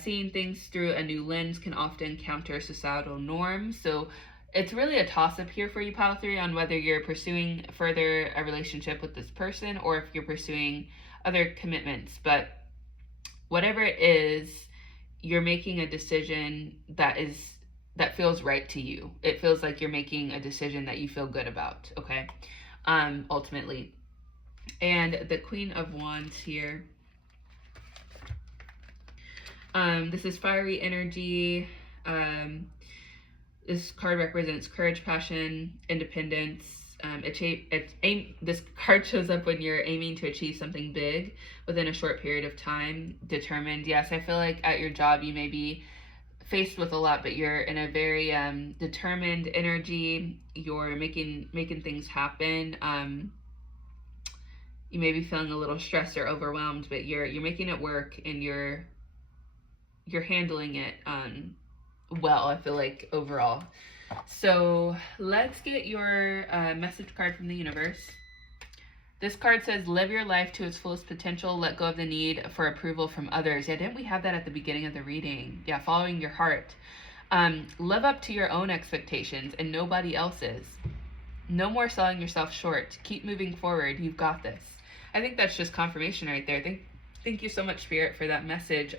Seeing things through a new lens can often counter societal norms. So it's really a toss-up here for you, pile 3, on whether you're pursuing further a relationship with this person or if you're pursuing other commitments. But whatever it is, you're making a decision that feels right to you. It feels like you're making a decision that you feel good about, okay? Ultimately. And the Queen of Wands here. This is fiery energy. This card represents courage, passion, independence. This card shows up when you're aiming to achieve something big within a short period of time. Determined. Yes, I feel like at your job you may be faced with a lot, but you're in a very determined energy. You're making things happen. You may be feeling a little stressed or overwhelmed, but you're making it work, and you're handling it well, I feel like, overall. So let's get your message card from the universe. This card says, live your life to its fullest potential, let go of the need for approval from others. Yeah, didn't we have that at the beginning of the reading? Yeah, following your heart. Live up to your own expectations and nobody else's. No more selling yourself short. Keep moving forward. You've got this. I think that's just confirmation right there. Thank you so much, Spirit, for that message.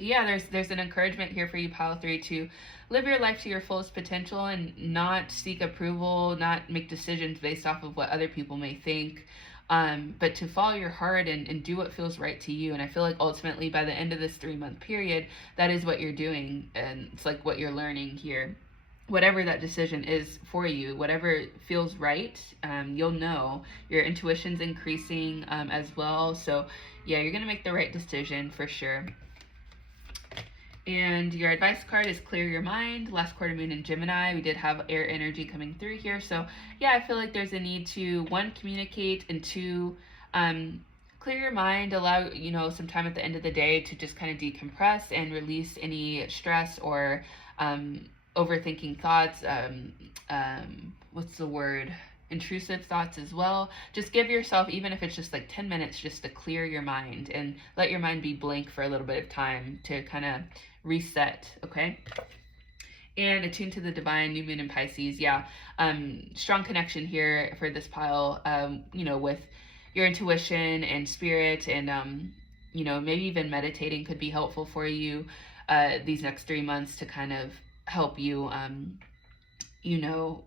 Yeah, there's an encouragement here for you, Pile 3, to live your life to your fullest potential and not seek approval, not make decisions based off of what other people may think, but to follow your heart and do what feels right to you. And I feel like ultimately by the end of this 3-month period, that is what you're doing, and it's like what you're learning here. Whatever that decision is for you, whatever feels right, you'll know. Your intuition's increasing as well. So yeah, you're going to make the right decision for sure. And your advice card is clear your mind. Last quarter moon in Gemini, we did have air energy coming through here. So yeah, I feel like there's a need to, 1, communicate, and 2, clear your mind. Allow, some time at the end of the day to just kind of decompress and release any stress or overthinking thoughts. What's the word? Intrusive thoughts as well. Just give yourself, even if it's just like 10 minutes, just to clear your mind and let your mind be blank for a little bit of time to kind of reset, okay? And attune to the divine, new moon in Pisces. Yeah, strong connection here for this pile, with your intuition and spirit, and maybe even meditating could be helpful for you these next 3 months to kind of help you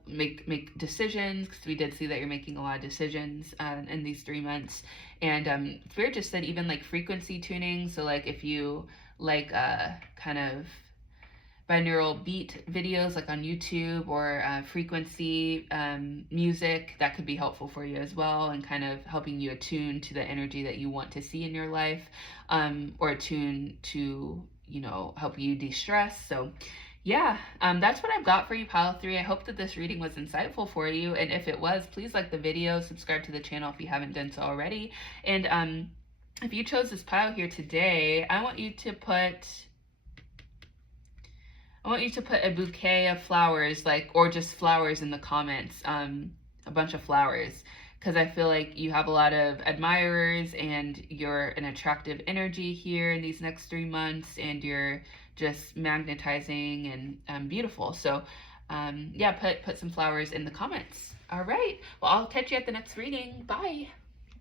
make decisions, because we did see that you're making a lot of decisions in these 3 months. And Spirit just said even like frequency tuning. So like if you like kind of binaural beat videos like on YouTube, or frequency music, that could be helpful for you as well, and kind of helping you attune to the energy that you want to see in your life, or attune to help you de-stress. So yeah, that's what I've got for you, Pile 3. I hope that this reading was insightful for you, and if it was, please like the video, subscribe to the channel if you haven't done so already. And if you chose this pile here today, I want you to put a bouquet of flowers, or just flowers in the comments, a bunch of flowers, because I feel like you have a lot of admirers and you're an attractive energy here in these next 3 months, and you're just magnetizing and beautiful. So yeah, put some flowers in the comments. All right, well, I'll catch you at the next reading. Bye.